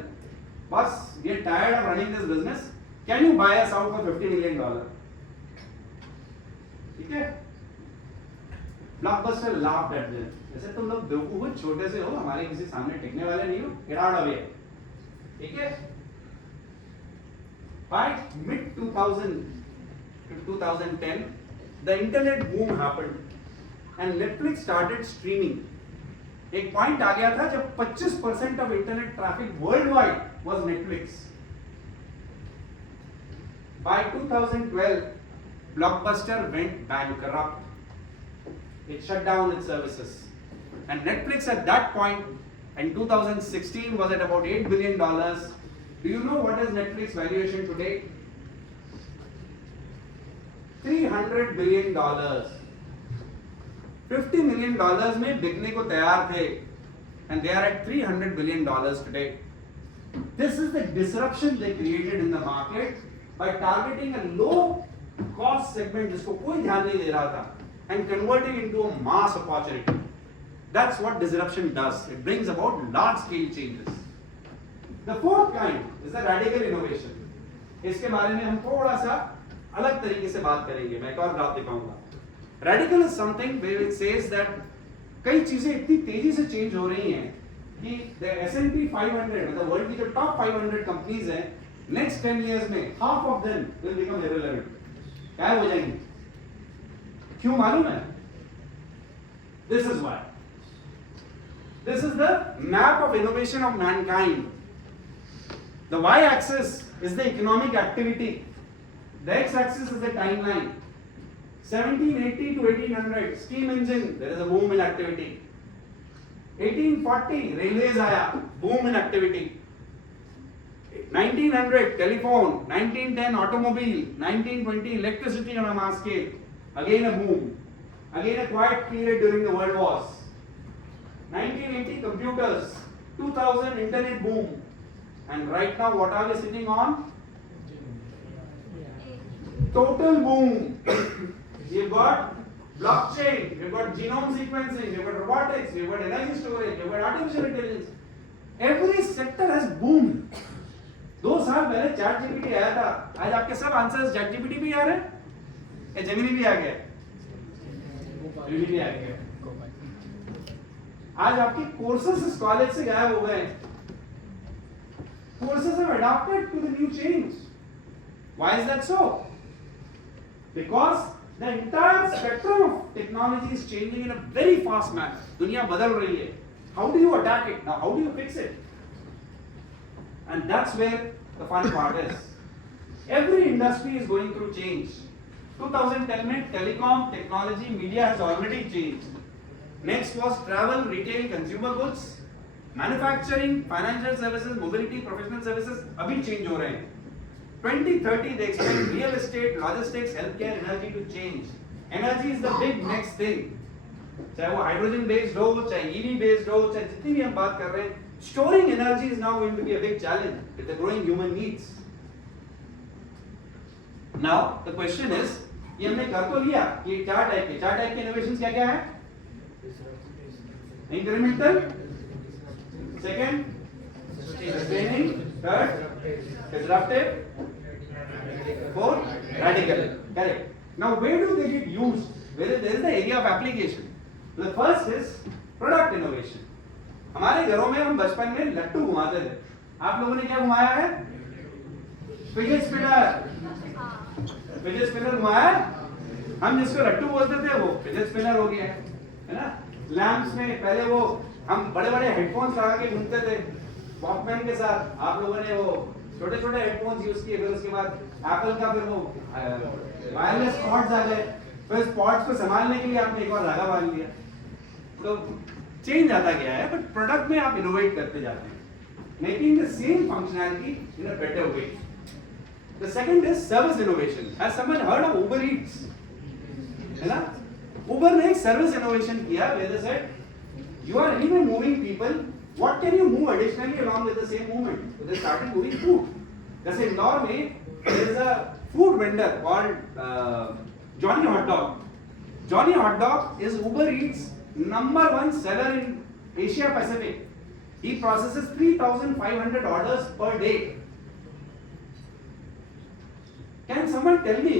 बस we are tired of running this business, can you buy us out for $50 million. ठीक है. Blockbuster laughed at them. जैसे तुम लोग बेवकूफ हो, छोटे से हो, हमारे किसी सामने टिकने वाले नहीं हो, गेट आउट ऑफ हियर. ठीक है. By mid 2000 to 2010, the internet boom happened and Netflix started streaming. एक पॉइंट आ गया था जब 25% of internet traffic worldwide was Netflix. By 2012, Blockbuster went bankrupt. It shut down its services. And Netflix at that point in 2016 was at about $8 billion. Do you know what is Netflix valuation today? $300 billion. $50 million में बिकने को तैयार थे, and they are at $300 billion today. This is the disruption they created in the market by targeting a low cost segment जिसको कोई ध्यान नहीं दे रहा था, and converting into a mass opportunity. That's what disruption does. It brings about large scale changes. The fourth kind is the radical innovation. इसके बारे में हम थोड़ा सा अलग तरीके से बात करेंगे. मैं एक और ग्राफ दिखाऊंगा. Radical is something where it says that कई चीजें इतनी तेजी से चेंज हो रही हैं कि the S&P 500 मतलब वर्ल्ड की जो टॉप 500 कंपनीज हैं, नेक्स्ट 10 years में half of them will become irrelevant. क्या हो जाएंगी? क्यों मालूम है? This is why. This is the map of innovation of mankind. The y-axis is the economic activity. The x-axis is the timeline. 1780 to 1800, steam engine, there is a boom in activity. 1840, railways आया, boom in activity. 1900, telephone. 1910, automobile. 1920, electricity on a mass scale. Again a boom. Again a quiet period during the world wars. 1980, computers. 2000, internet boom. And right now, what are we sitting on? Total boom. You've got blockchain, you've got genome sequencing, you've got robotics, you've got energy storage, you've got artificial intelligence. Every sector has boomed. 2 साल पहले chat GPT आया था. आज आपके सब answers chat GPT भी आ रहे हैं. ये जेमिनी भी आ गया. जेमिनी भी आ गया. आज आपके कोर्सेस इस कॉलेज से गायब हो गए. Courses have adapted to the new change. Why is that so? Because the entire spectrum of technology is changing in a very fast manner. दुनिया बदल रही है. How do you attack it? Now, how do you fix it? And that's where the fun part is. Every industry is going through change. 2010 में telecom, technology, media has already changed. Next was travel, retail, consumer goods. Manufacturing, financial services, mobility, professional services अभी change हो रहे हैं. 2030 they expect real estate, logistics, healthcare, energy to change. Energy is the big next thing. चाहे वो hydrogen based हो, चाहे EV based हो, चाहे जितनी भी हम बात कर रहे हैं, storing energy is now going to be a big challenge with the growing human needs. Now the question is, ये हमने कर तो लिया, ये चार टाइप के innovations क्या क्या है? Incremental, second, sustaining, third, disruptive, fourth, radical. Correct. Now, where do they get used? There is the area of application. The first is product innovation. हमारे घरों में हम बचपन में लट्टू घुमाते थे. आप लोगों ने क्या घुमाया है? फिजिट स्पिनर घुमाया है. हम जिसको लट्टू बोलते थे वो फिजिट स्पिनर हो गया है ना. लैंप्स में पहले वो हम बड़े बड़े हेडफोन्स लगा के घूमते थे वॉकमैन के साथ. आप लोगों ने वो छोटे छोटे हेडफोन्स यूज किए. फिर उसके बाद एप्पल का फिर वो वायरलेस पॉड्स आ गए. फिर पॉड्स को संभालने के लिए आपने एक और धागा बांध लिया. तो चेंज आता गया है, बट प्रोडक्ट में आप इनोवेट करते जाते हैं, making the same functionality in a better way. The second is service innovation. Has someone heard of उबर ईट्स? है ना, उबर ने एक सर्विस इनोवेशन किया where they said you are anyway moving people, what can you move additionally along with the same movement? So they started moving food. जैसे इंदौर में there is a food vendor called Johnny Hot Dog. Johnny Hot Dog is Uber Eats #1 seller in Asia Pacific. He processes 3,500 orders per day. Can someone tell me,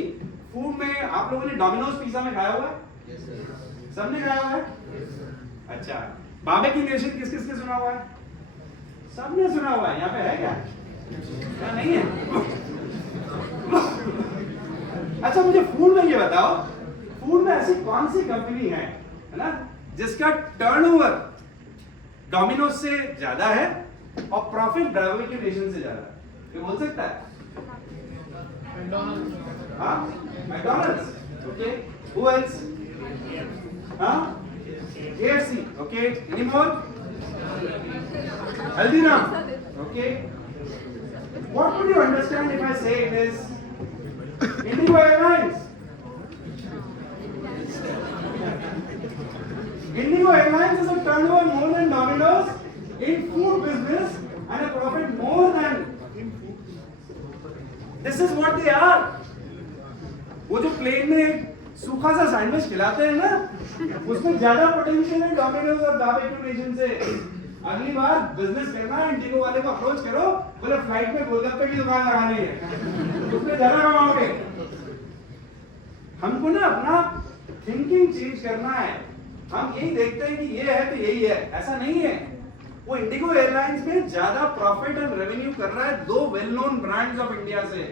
food में आप लोगों ने Domino's pizza में खाया हुआ है? Yes, sir. सबने खाया हुआ है? अच्छा, बारबेक्यू नेशन किस किस ने सुना हुआ है? सबने सुना हुआ है. यहाँ पे है क्या? क्या नहीं है? अच्छा, मुझे फूड में ये बताओ, फूड में ऐसी कौन सी कंपनी है ना, जिसका टर्नओवर डोमिनोज से ज्यादा है और प्रॉफिट बारबेक्यू नेशन से ज्यादा है? ये बोल सकता है? हाँ, McDonald's. Okay. Who else? Huh? KFC. Okay. Any more? Haldiram. Okay. What would you understand if I say it is Indigo Airlines? Indigo Airlines is a turnover more than Domino's in food business and a profit more than. This is what they are. वो जो प्लेन में एक सूखा सा सैंडविच खिलाते हैं ना, उसमें ज्यादा पोटेंशियल है डोमिनोज और बारबेक्यू नेशन से. अगली बार बिजनेस करना है, इंडिगो वाले को अप्रोच करो, बोले फ्लाइट में गोलगप्पे की दुकान लगानी है, उसमें ज्यादा कमाओगे. हमको ना अपना थिंकिंग चेंज करना है. हम यही देखते हैं कि ये है तो यही है, ऐसा नहीं है. वो इंडिगो एयरलाइंस में ज्यादा प्रॉफिट एंड रेवेन्यू कर रहा है दो well known brands of India से.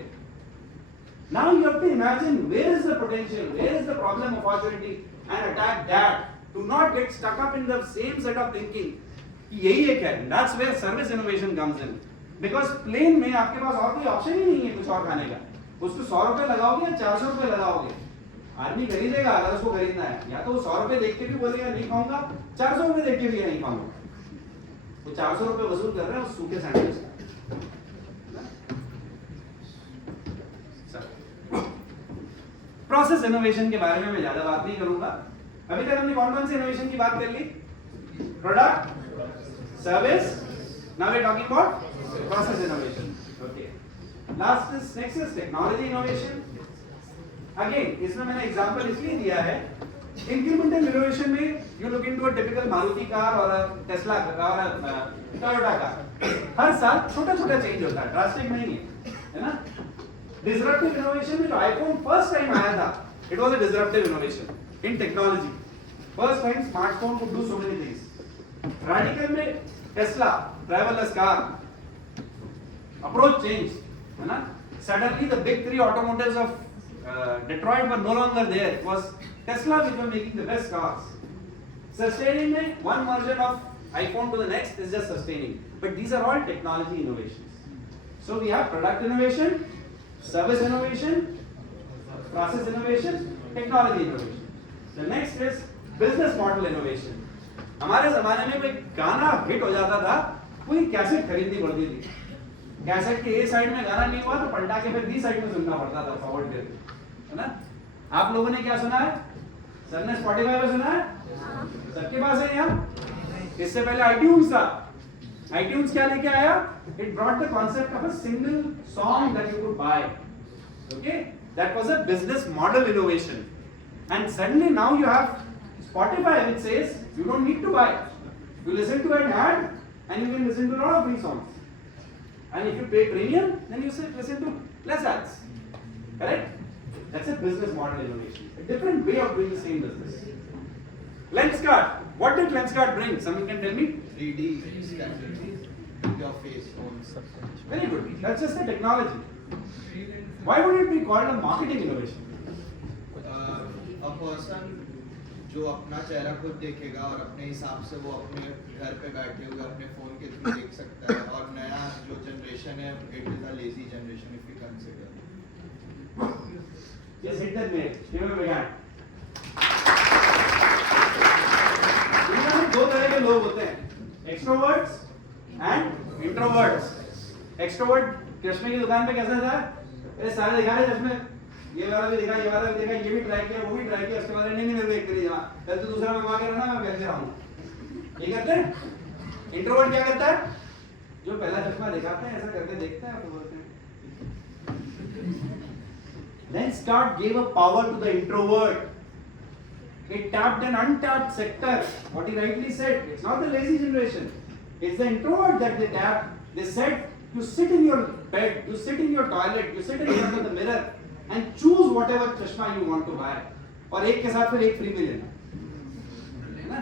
Now you have to imagine where is the potential, where is the problem opportunity and attack that. Do not get stuck up in the same set of thinking. यही एक है. That's where service innovation comes in. Because plane में आपके पास और कोई ऑप्शन ही नहीं है कुछ और खाने का. उसको 100 रुपए लगाओगे या 400 रुपए लगाओगे, आदमी खरीदेगा अगर उसको खरीदना है. या तो वो 100 रुपए देख के भी बोलेगा नहीं खाऊंगा, 400 रुपए देख के भी नहीं खाऊंगा. वो 400 रुपए वसूल कर रहे हैं उस सूखे सैंडविच का. प्रोसेस इनोवेशन के बारे में मैं ज्यादा बात नहीं करूंगा. अभी तक हमने कौन कौन से इनोवेशन की बात कर ली? Product, service. Now we are talking about process innovation. Okay, next is technology innovation. Again इसमें मैंने एग्जांपल इसलिए दिया है, इंक्रीमेंटल इनोवेशन में you look into a typical Maruti car और अ टेस्ला कार और टोयोटा कार. हर साल छोटा छोटा चेंज होता है, ड्रास्टिक नहीं है ना. Disruptive innovation में जो iPhone first time आया था, it was a disruptive innovation in technology. First time smartphone could do so many things. Radical में Tesla, driverless car, approach changed, है ना. Suddenly the big three automotives of Detroit were no longer there. It was Tesla which were making the best cars. Sustaining में one version of iPhone to the next is just sustaining. But these are all technology innovations. So we have product innovation, service innovation, process innovation, technology innovation. The next is business model innovation. हमारे जमाने में कोई गाना हिट हो जाता था, पूरी कैसेट खरीदनी पड़ती थी. कैसेट के ए साइड में गाना नहीं हुआ तो पलटा के फिर बी साइड में सुनना पड़ता था फॉरवर्ड करके, है ना. आप लोगों ने क्या सुना है? सबने स्पॉटिफाई पे सुना है? सबके पास है यहाँ. इससे पहले iTunes था. iTunes क्या लेके आया? It brought the concept of a single song that you could buy. Okay, that was a business model innovation. And suddenly now you have Spotify which says you don't need to buy. You listen to an ad and you can listen to a lot of free songs. And if you pay premium, then you listen to less ads. Correct? That's a business model innovation. A different way of doing the same business. Lenskart. What did Lenskart bring? Someone can tell me? 3D scanner. Your face on. Very good. That's just the technology. Why would it be called a marketing innovation? A person जो अपना चेहरा खुद देखेगा और अपने हिसाब से वो अपने घर पे बैठे हुए अपने फोन के थ्रू देख सकता है. और नया जो जनरेशन है, it is a lazy generation if you consider. Just hit that mail. Give him a big hand. Extroverts and introverts. Extrovert चश्मे की दुकान पे कैसा था? अरे सारे दिखा रहे चश्मे, ये वाला भी दिखा, ये वाला भी दिखा, ये भी ट्राई किया, वो भी ट्राई किया, उसके बाद नहीं मेरे को एक करिए, पहले तो दूसरा मंगवा के रखना, मैं पहले रहूं। ये करते हैं। इंट्रोवर्ट क्या करता है? जो पहला चश्मा दिखाते हैं ऐसा करके देखता है तो बोलते हैं। Lenskart gave a power to the introvert. It tapped an untapped sector. What he rightly said, it's not the lazy generation. It's the introvert that they tap. They said, you sit in your bed, you sit in your toilet, you sit in front of the mirror and choose whatever chashma you want to buy. और एक के साथ फिर एक फ्री में लेना, है ना?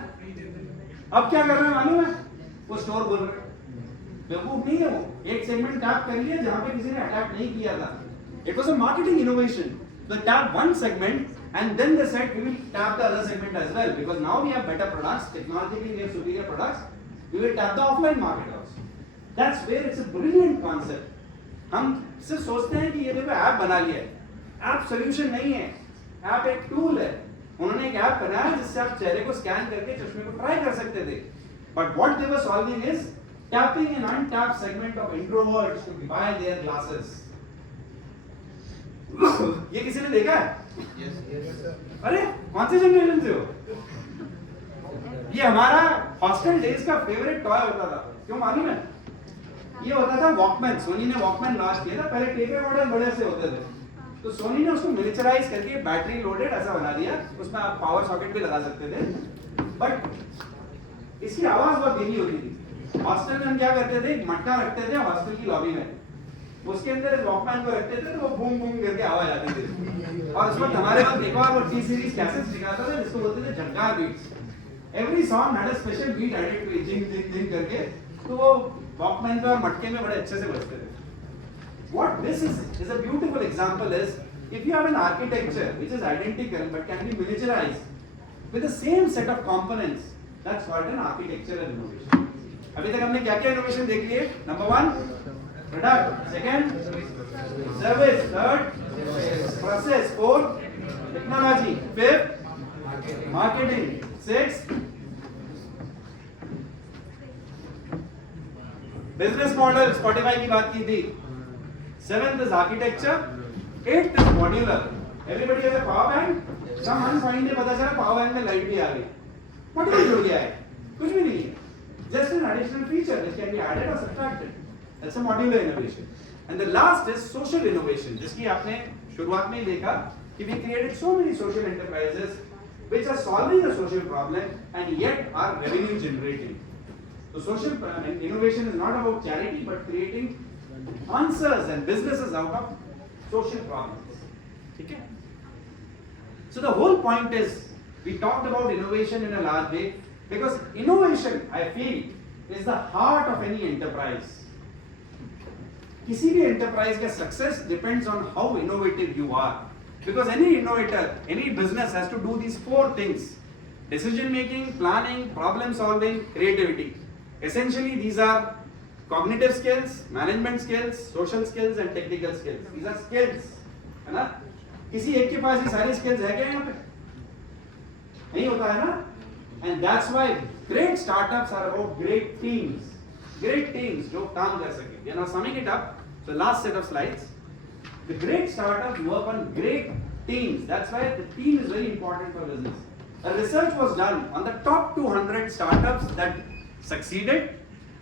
अब क्या कर रहे हैं मालूम है? वो स्टोर बोल रहे हैं, बेवकूफ नहीं है वो, एक सेगमेंट टैप कर लिया जहां पे किसी ने अटैक नहीं किया था। It was a marketing innovation. They tapped one segment and then they said we will tap the other segment as well because now we have better products, technologically we have superior products. We will tap the offline market also. That's where it's a brilliant concept. हम सिर्फ सोचते हैं कि ये देखो ऐप बना लिया है, ऐप सोल्यूशन नहीं है, ऐप एक टूल है। उन्होंने एक ऐप बनाया जिससे आप चेहरे को स्कैन करके चश्मे को ट्राई कर सकते थे। But what they were solving is tapping an untapped segment of introverts to buy their glasses. ये किसी ने देखा है? अरे कौन सी जनरेशन से हो? ये हमारा हॉस्टल डेज का फेवरेट टॉय होता था, क्यों मालूम है? ये होता था वॉकमैन। सोनी ने वॉकमैन लॉन्च किया था, पहले टेप मॉडल बड़े से होते थे, तो सोनी ने उसको मिनिचराइज करके बैटरी लोडेड ऐसा बना दिया, उसमें आप पावर सॉकेट भी लगा सकते थे। बट इसकी आवाज बहुत धीमी होती थी। हॉस्टल में हम क्या करते थे, एक मटका रखते थे हॉस्टल की लॉबी में, उसके अंदर वॉकमैन को रखते थे तो वो बूम बूम करके आवाज आती थी। और उस वक्त हमारे पास एक और वो टी सीरीज कैसेट्स दिखाता था जिसको बोलते थे झटकार beats. Every song had a special beat added to it, जिंग जिंग जिंग करके, तो वो वॉकमैन पे और मटके में बड़े अच्छे से बजते थे। What this is a beautiful example is if you have an architecture which is identical but can be miniaturized with the same set of components, that's called an architectural innovation. अभी तक हमने क्या क्या इनोवेशन देख लिए? Number 1 product, second service, third process, fourth technology, fifth marketing, sixth business model, Spotify की बात की थी, seventh is architecture, eighth is modular. Everybody has a power bank, some अनफाइंड पता चला पावर बैंक में लाइट भी आ गई। मॉड्यूलर हो गया है, कुछ भी नहीं है, just an additional feature which can be added or subtracted. That's a modular innovation. And the last is social innovation, जिसकी आपने शुरुआत में ही देखा कि we created so many social enterprises which are solving a social problem and yet are revenue generating. So social innovation is not about charity but creating answers and businesses out of social problems. ठीक है? So the whole point is we talked about innovation in a large way. Because innovation, I feel, is the heart of any enterprise. किसी भी enterprise का success depends on how innovative you are. Because any innovator, any business has to do these 4 things: decision making, planning, problem solving, creativity. Essentially, these are cognitive skills, management skills, social skills, and technical skills. These are skills, है ना? किसी एक के पास ये सारे skills है क्या यहाँ पे? नहीं होता है ना? And that's why great startups are about great teams जो काम कर सके. We are now summing it up. The last set of slides. The great startups work on great teams. That's why the team is very important for business. A research was done on the top 200 startups that succeeded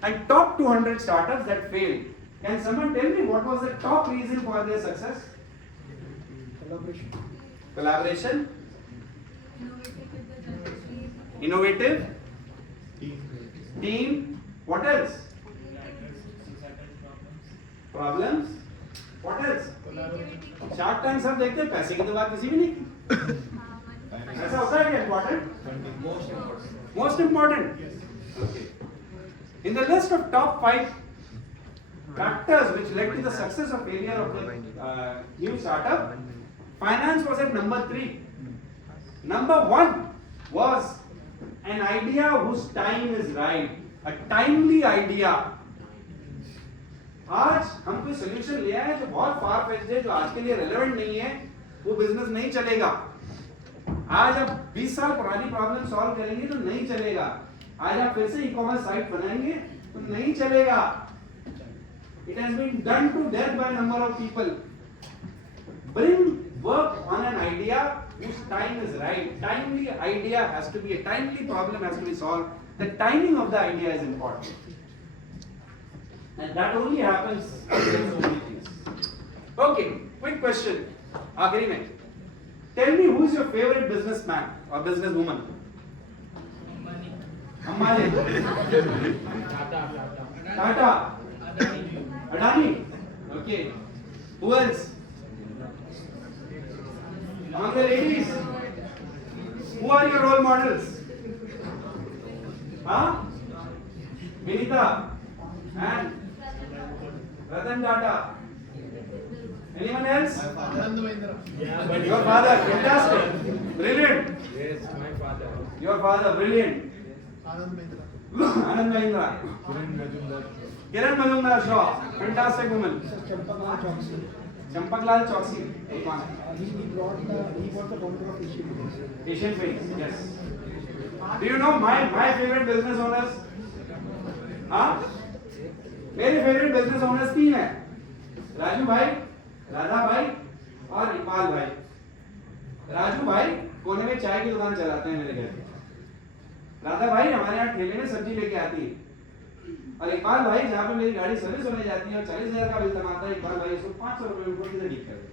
and top 200 startups that failed. Can someone tell me what was the top reason for their success? Collaboration. Innovative, team, what else? Problems, what else? Shark Tank सब देखते हैं, पैसे की तो बात किसी भी नहीं की। ऐसा होता है क्या? Important? Most important. Okay. In the list of top 5 factors which led to the success or failure of the new startup, finance was at number 3. Number 1 was an idea whose time is right, a timely idea. आज हम कोई सोल्यूशन ले आए जो बहुत far fetched है, जो आज के लिए रेलेवेंट नहीं है, वो बिजनेस नहीं चलेगा। आज अब 20 साल पुरानी प्रॉब्लम सॉल्व करेंगे तो नहीं चलेगा। आज आप फिर से ई-कॉमर्स साइट बनाएंगे तो नहीं चलेगा. It has been done to death by a number of people. Bring work on an idea whose time is right. Timely idea has to be a timely problem has to be solved. The timing of the idea is important. And that only happens when there are so many things. Okay, quick question. आखिरी में. Tell me who is your favorite businessman or businesswoman? Ambani. Tata. Adani. Okay. Who else? Among the ladies. Who are your role models? Huh? Vinita. And Ratan Tata. Anyone else? Your father. Fantastic. Brilliant. Yes, my father. Your father. Brilliant. Anand Mahindra. Kiran Majumdar Shaw. Fantastic woman. Champaklal Choksi. He brought the founder of Asian Paints. Asian Paints. Yes. Do you know my favorite business owners? हाँ? मेरे favorite business owners 3 हैं. राजू भाई, राधा भाई और इकबाल भाई. राजू भाई कोने में चाय की दुकान चलाते हैं मेरे घर. राधा भाई हमारे यहाँ ठेले में सब्जी लेके आती है. और इकबाल भाई जहाँ पे मेरी गाड़ी सर्विस होने जाती है और 40,000 का बिल कमाता है, इकबाल भाई उसको 500 रुपए में खुद से ठीक कर देते.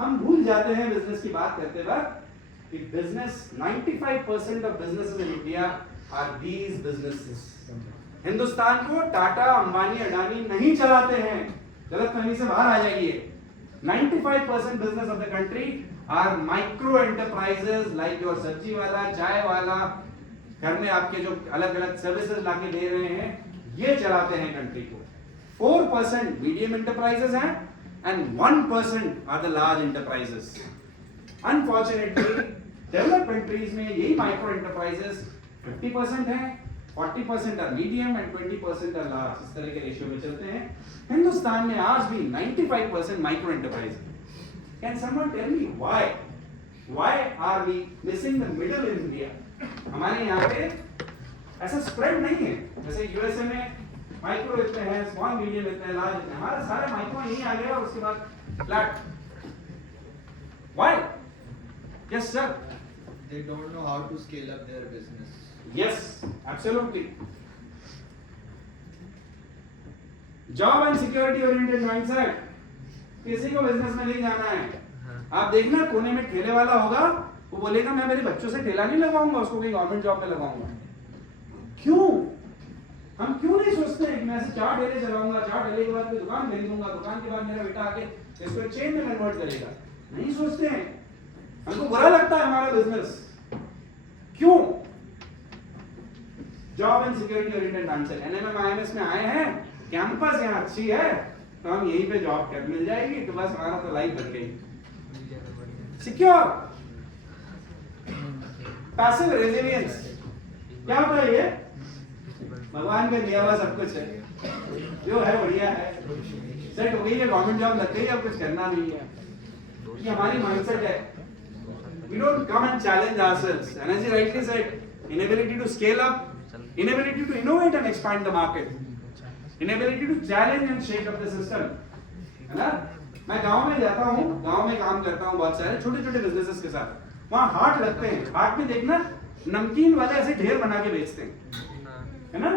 हम भूल जाते हैं बिजनेस की बात करते वक्त कि business 95% of businesses in India are these businesses. Hindustan को टाटा, अंबानी, अडानी नहीं चलाते हैं. गलतफहमी से बाहर आ जाइए. 95% business of the country are micro enterprises like your सब्जी वाला, चाय वाला, घर में आपके जो अलग अलग सर्विसेज लाके दे रहे हैं, ये चलाते हैं कंट्री को. 4% मीडियम एंटरप्राइजेस हैं and 1% are the large enterprises. Unfortunately, developed countries में यही micro enterprises 50% हैं, 40% are medium and 20% are large. इस तरह के रेशियो में चलते हैं. हिंदुस्तान में आज भी 95% माइक्रो एंटरप्राइज है. Can someone tell me why? Why are we missing the middle in India? हमारे यहाँ पे ऐसा स्प्रेड नहीं है. जैसे यूएसए में माइक्रो इतने हैं, स्मॉल मीडियम इतने हैं, लार्ज इतने हैं. हमारे सारे माइक्रो यहीं आ गए और उसके बाद flat. Why? Yes, sir. They don't know how to scale up their business. Yes, absolutely. Job and security oriented mindset. किसी को बिजनेस में नहीं जाना है. आप देखना कोने में ठेले वाला होगा, वो बोलेगा मैं मेरे बच्चों से ठेला नहीं लगाऊंगा, उसको कहीं गवर्नमेंट जॉब पे लगाऊंगा. क्यों? हम क्यों नहीं सोचते हैं कि मैं ऐसे 4 ठेले चलाऊंगा, 4 ठेले के बाद कोई दुकान खरीद लूंगा, दुकान के बाद मेरा बेटा आके इसको एक चेन में कन्वर्ट करेगा. नहीं सोचते हैं. हमको बुरा लगता है हमारा बिजनेस. क्यों? Job and security oriented mindset. NMM IMS में आए हैं, कैंपस यहाँ अच्छी है तो हम यहीं पे जॉब कर मिल जाएगी तो बस हमारा तो लाइफ बन गई. सिक्योर. Passive resilience. क्या होता है ये? भगवान का दिया हुआ सब कुछ है, जो है बढ़िया है, सेट हो गई है, गवर्नमेंट जॉब लग गई, अब कुछ करना नहीं है. ये हमारी माइंडसेट है. We don't come and challenge ourselves. And as you rightly said, inability to scale up, inability to innovate and expand the market, inability to challenge and shake up the system. है ना? मैं गांव में जाता हूँ, गांव में काम करता हूँ बहुत सारे छोटे छोटे बिजनेसेस के साथ. वहाँ हाट लगते हैं. हाट में देखना नमकीन वाले ऐसे ढेर बना के बेचते हैं, है ना?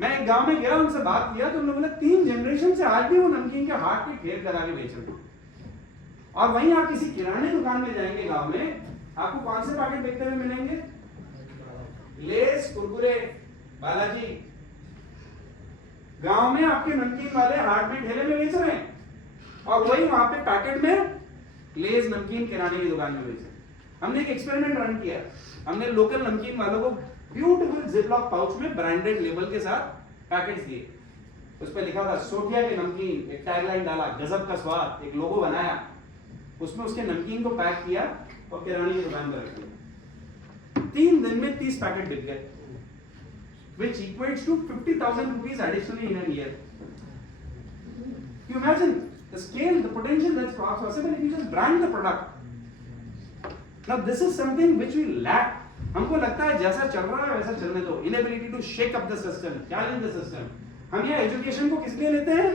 मैं एक गांव में गया, उनसे बात किया तो उन्होंने बोला 3 जनरेशन से आज भी वो नमकीन के हाट के ढेर लगा के बेच रहे हैं. और वहीं आप किसी किराने दुकान में जाएंगे गांव में, आपको कौन से पैकेट बेचते हुए मिलेंगे? लेस, कुरकुरे, बालाजी. गांव में आपके नमकीन वाले हाट में ठेले में बेच रहे हैं और वही वहां पे पैकेट में लेस नमकीन किराने की दुकान में बेच रहे हैं. हमने एक एक्सपेरिमेंट रन किया. हमने लोकल नमकीन वालों को ब्यूटीफुल जिपलॉक पाउच में ब्रांडेड लेबल के साथ पैकेट्स दिए. उस पर लिखा था सोटिया के नमकीन, एक टैगलाइन डाला, गजब का स्वाद, एक लोगो बनाया, उसमें उसके नमकीन को पैक किया और किराने की दुकान पर रख दिया. 3 दिन में 30 पैकेट बिक गए, which equates to 50,000 rupees additionally in a year. You imagine the scale, the potential that's possible if you just brand the product. Now this is something which we lack हमको लगता है जैसा चल रहा है वैसा चलने दो, inability to shake up the system, challenge the system. हम ये एजुकेशन को किस लिए लेते हैं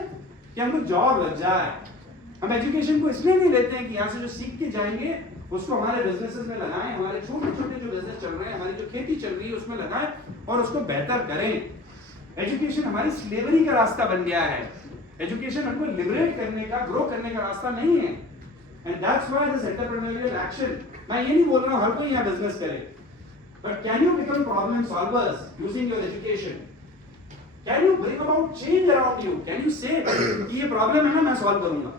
कि हमको जॉब लग जाए। हम एजुकेशन को इसलिए नहीं लेते हैं कि यहाँ से जो सीख के जाएंगे उसको हमारे बिजनेसेस में लगाएं, हमारे छोटे छोटे जो बिजनेस चल रहे हैं, हमारी जो खेती चल रही है उसमें लगाएं और उसको बेहतर करें। एजुकेशन हमारी स्लेवरी का रास्ता बन गया है। एजुकेशन हमको लिबरेट करने का, ग्रो करने का रास्ता नहीं है। And that's why this entrepreneurial action, मैं ये नहीं बोल रहा हूँ हर कोई यहाँ बिजनेस करे, but can you become problem solvers using your education? Can you bring about change around you? Can you say कि ये प्रॉब्लम है ना, मैं सॉल्व करूंगा?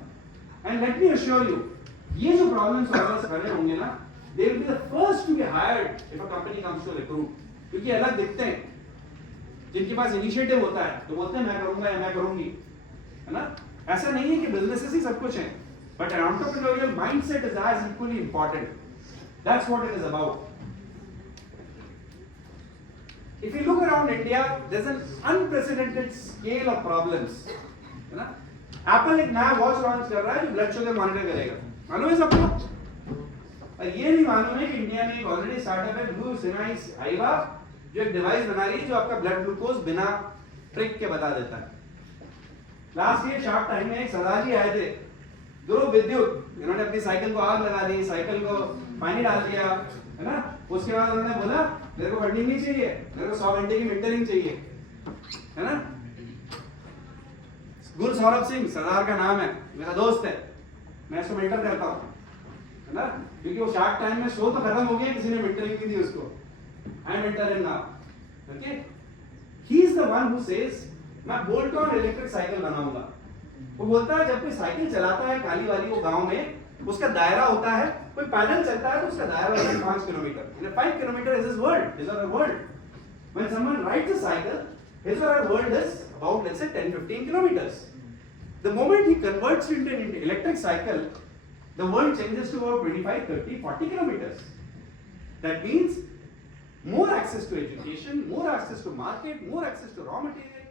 And let me assure you, ये जो प्रॉब्लम सॉल्वर्स खड़े होंगे ना, they will be the first to be hired if a company comes to recruit, क्योंकि अलग दिखते हैं। जिनके पास इनिशिएटिव होता है तो बोलते हैं मैं करूंगा या मैं करूंगी, है ना? ऐसा नहीं है कि बिजनेसेस ही सब कुछ है, but an entrepreneurial mindset is as equally important. That's what it is about. If you look around India, there's an unprecedented scale of problems, है ना? Apple एक नया वॉच लॉन्च कर रहा है जो ब्लड शुगर मॉनिटर करेगा, मालूम है सबको? और ये नहीं मालूम है कि इंडिया में एक ऑलरेडी स्टार्टअप है ब्लू सिनाइस आईवा, जो एक डिवाइस बना रही है जो आपका ब्लड ग्लूकोज बिना ट्रिक के बता देता है। लास्ट ईयर शार्क टाइम में एक सरदार जी आए थे, ध्रुव विद्युत, इन्होंने अपनी साइकिल को आग लगा दी, साइकिल को पानी डाल दिया, है ना? उसके बाद उन्होंने बोला मेरे को फंडिंग नहीं चाहिए, मेरे को 100 घंटे की मेंटरिंग चाहिए, है ना? गुरु सौरभ सिंह सरदार का नाम है, मेरा दोस्त है, मैं इसको मेंटर करता हूँ, है ना? क्योंकि वो शार्क टाइम में शो तो खत्म हो गया, किसी ने मेंटरिंग नहीं दी उसको। I mentor him now, okay? He is the one who says मैं बोल्ट ऑन इलेक्ट्रिक साइकिल बनाऊंगा। वो बोलता है जब कोई साइकिल चलाता है काली वाली वो गांव में, उसका दायरा होता है, कोई पैदल चलता है तो उसका दायरा होता है 5 kilometre. In 5 kilometre is his world, is our world. When someone rides a cycle, his or her world is about, let's say, 10-15 kilometers. The moment he converts it into an electric cycle, the world changes to about 25, 30, 40 kilometers. That means more access to education, more access to market, more access to raw material,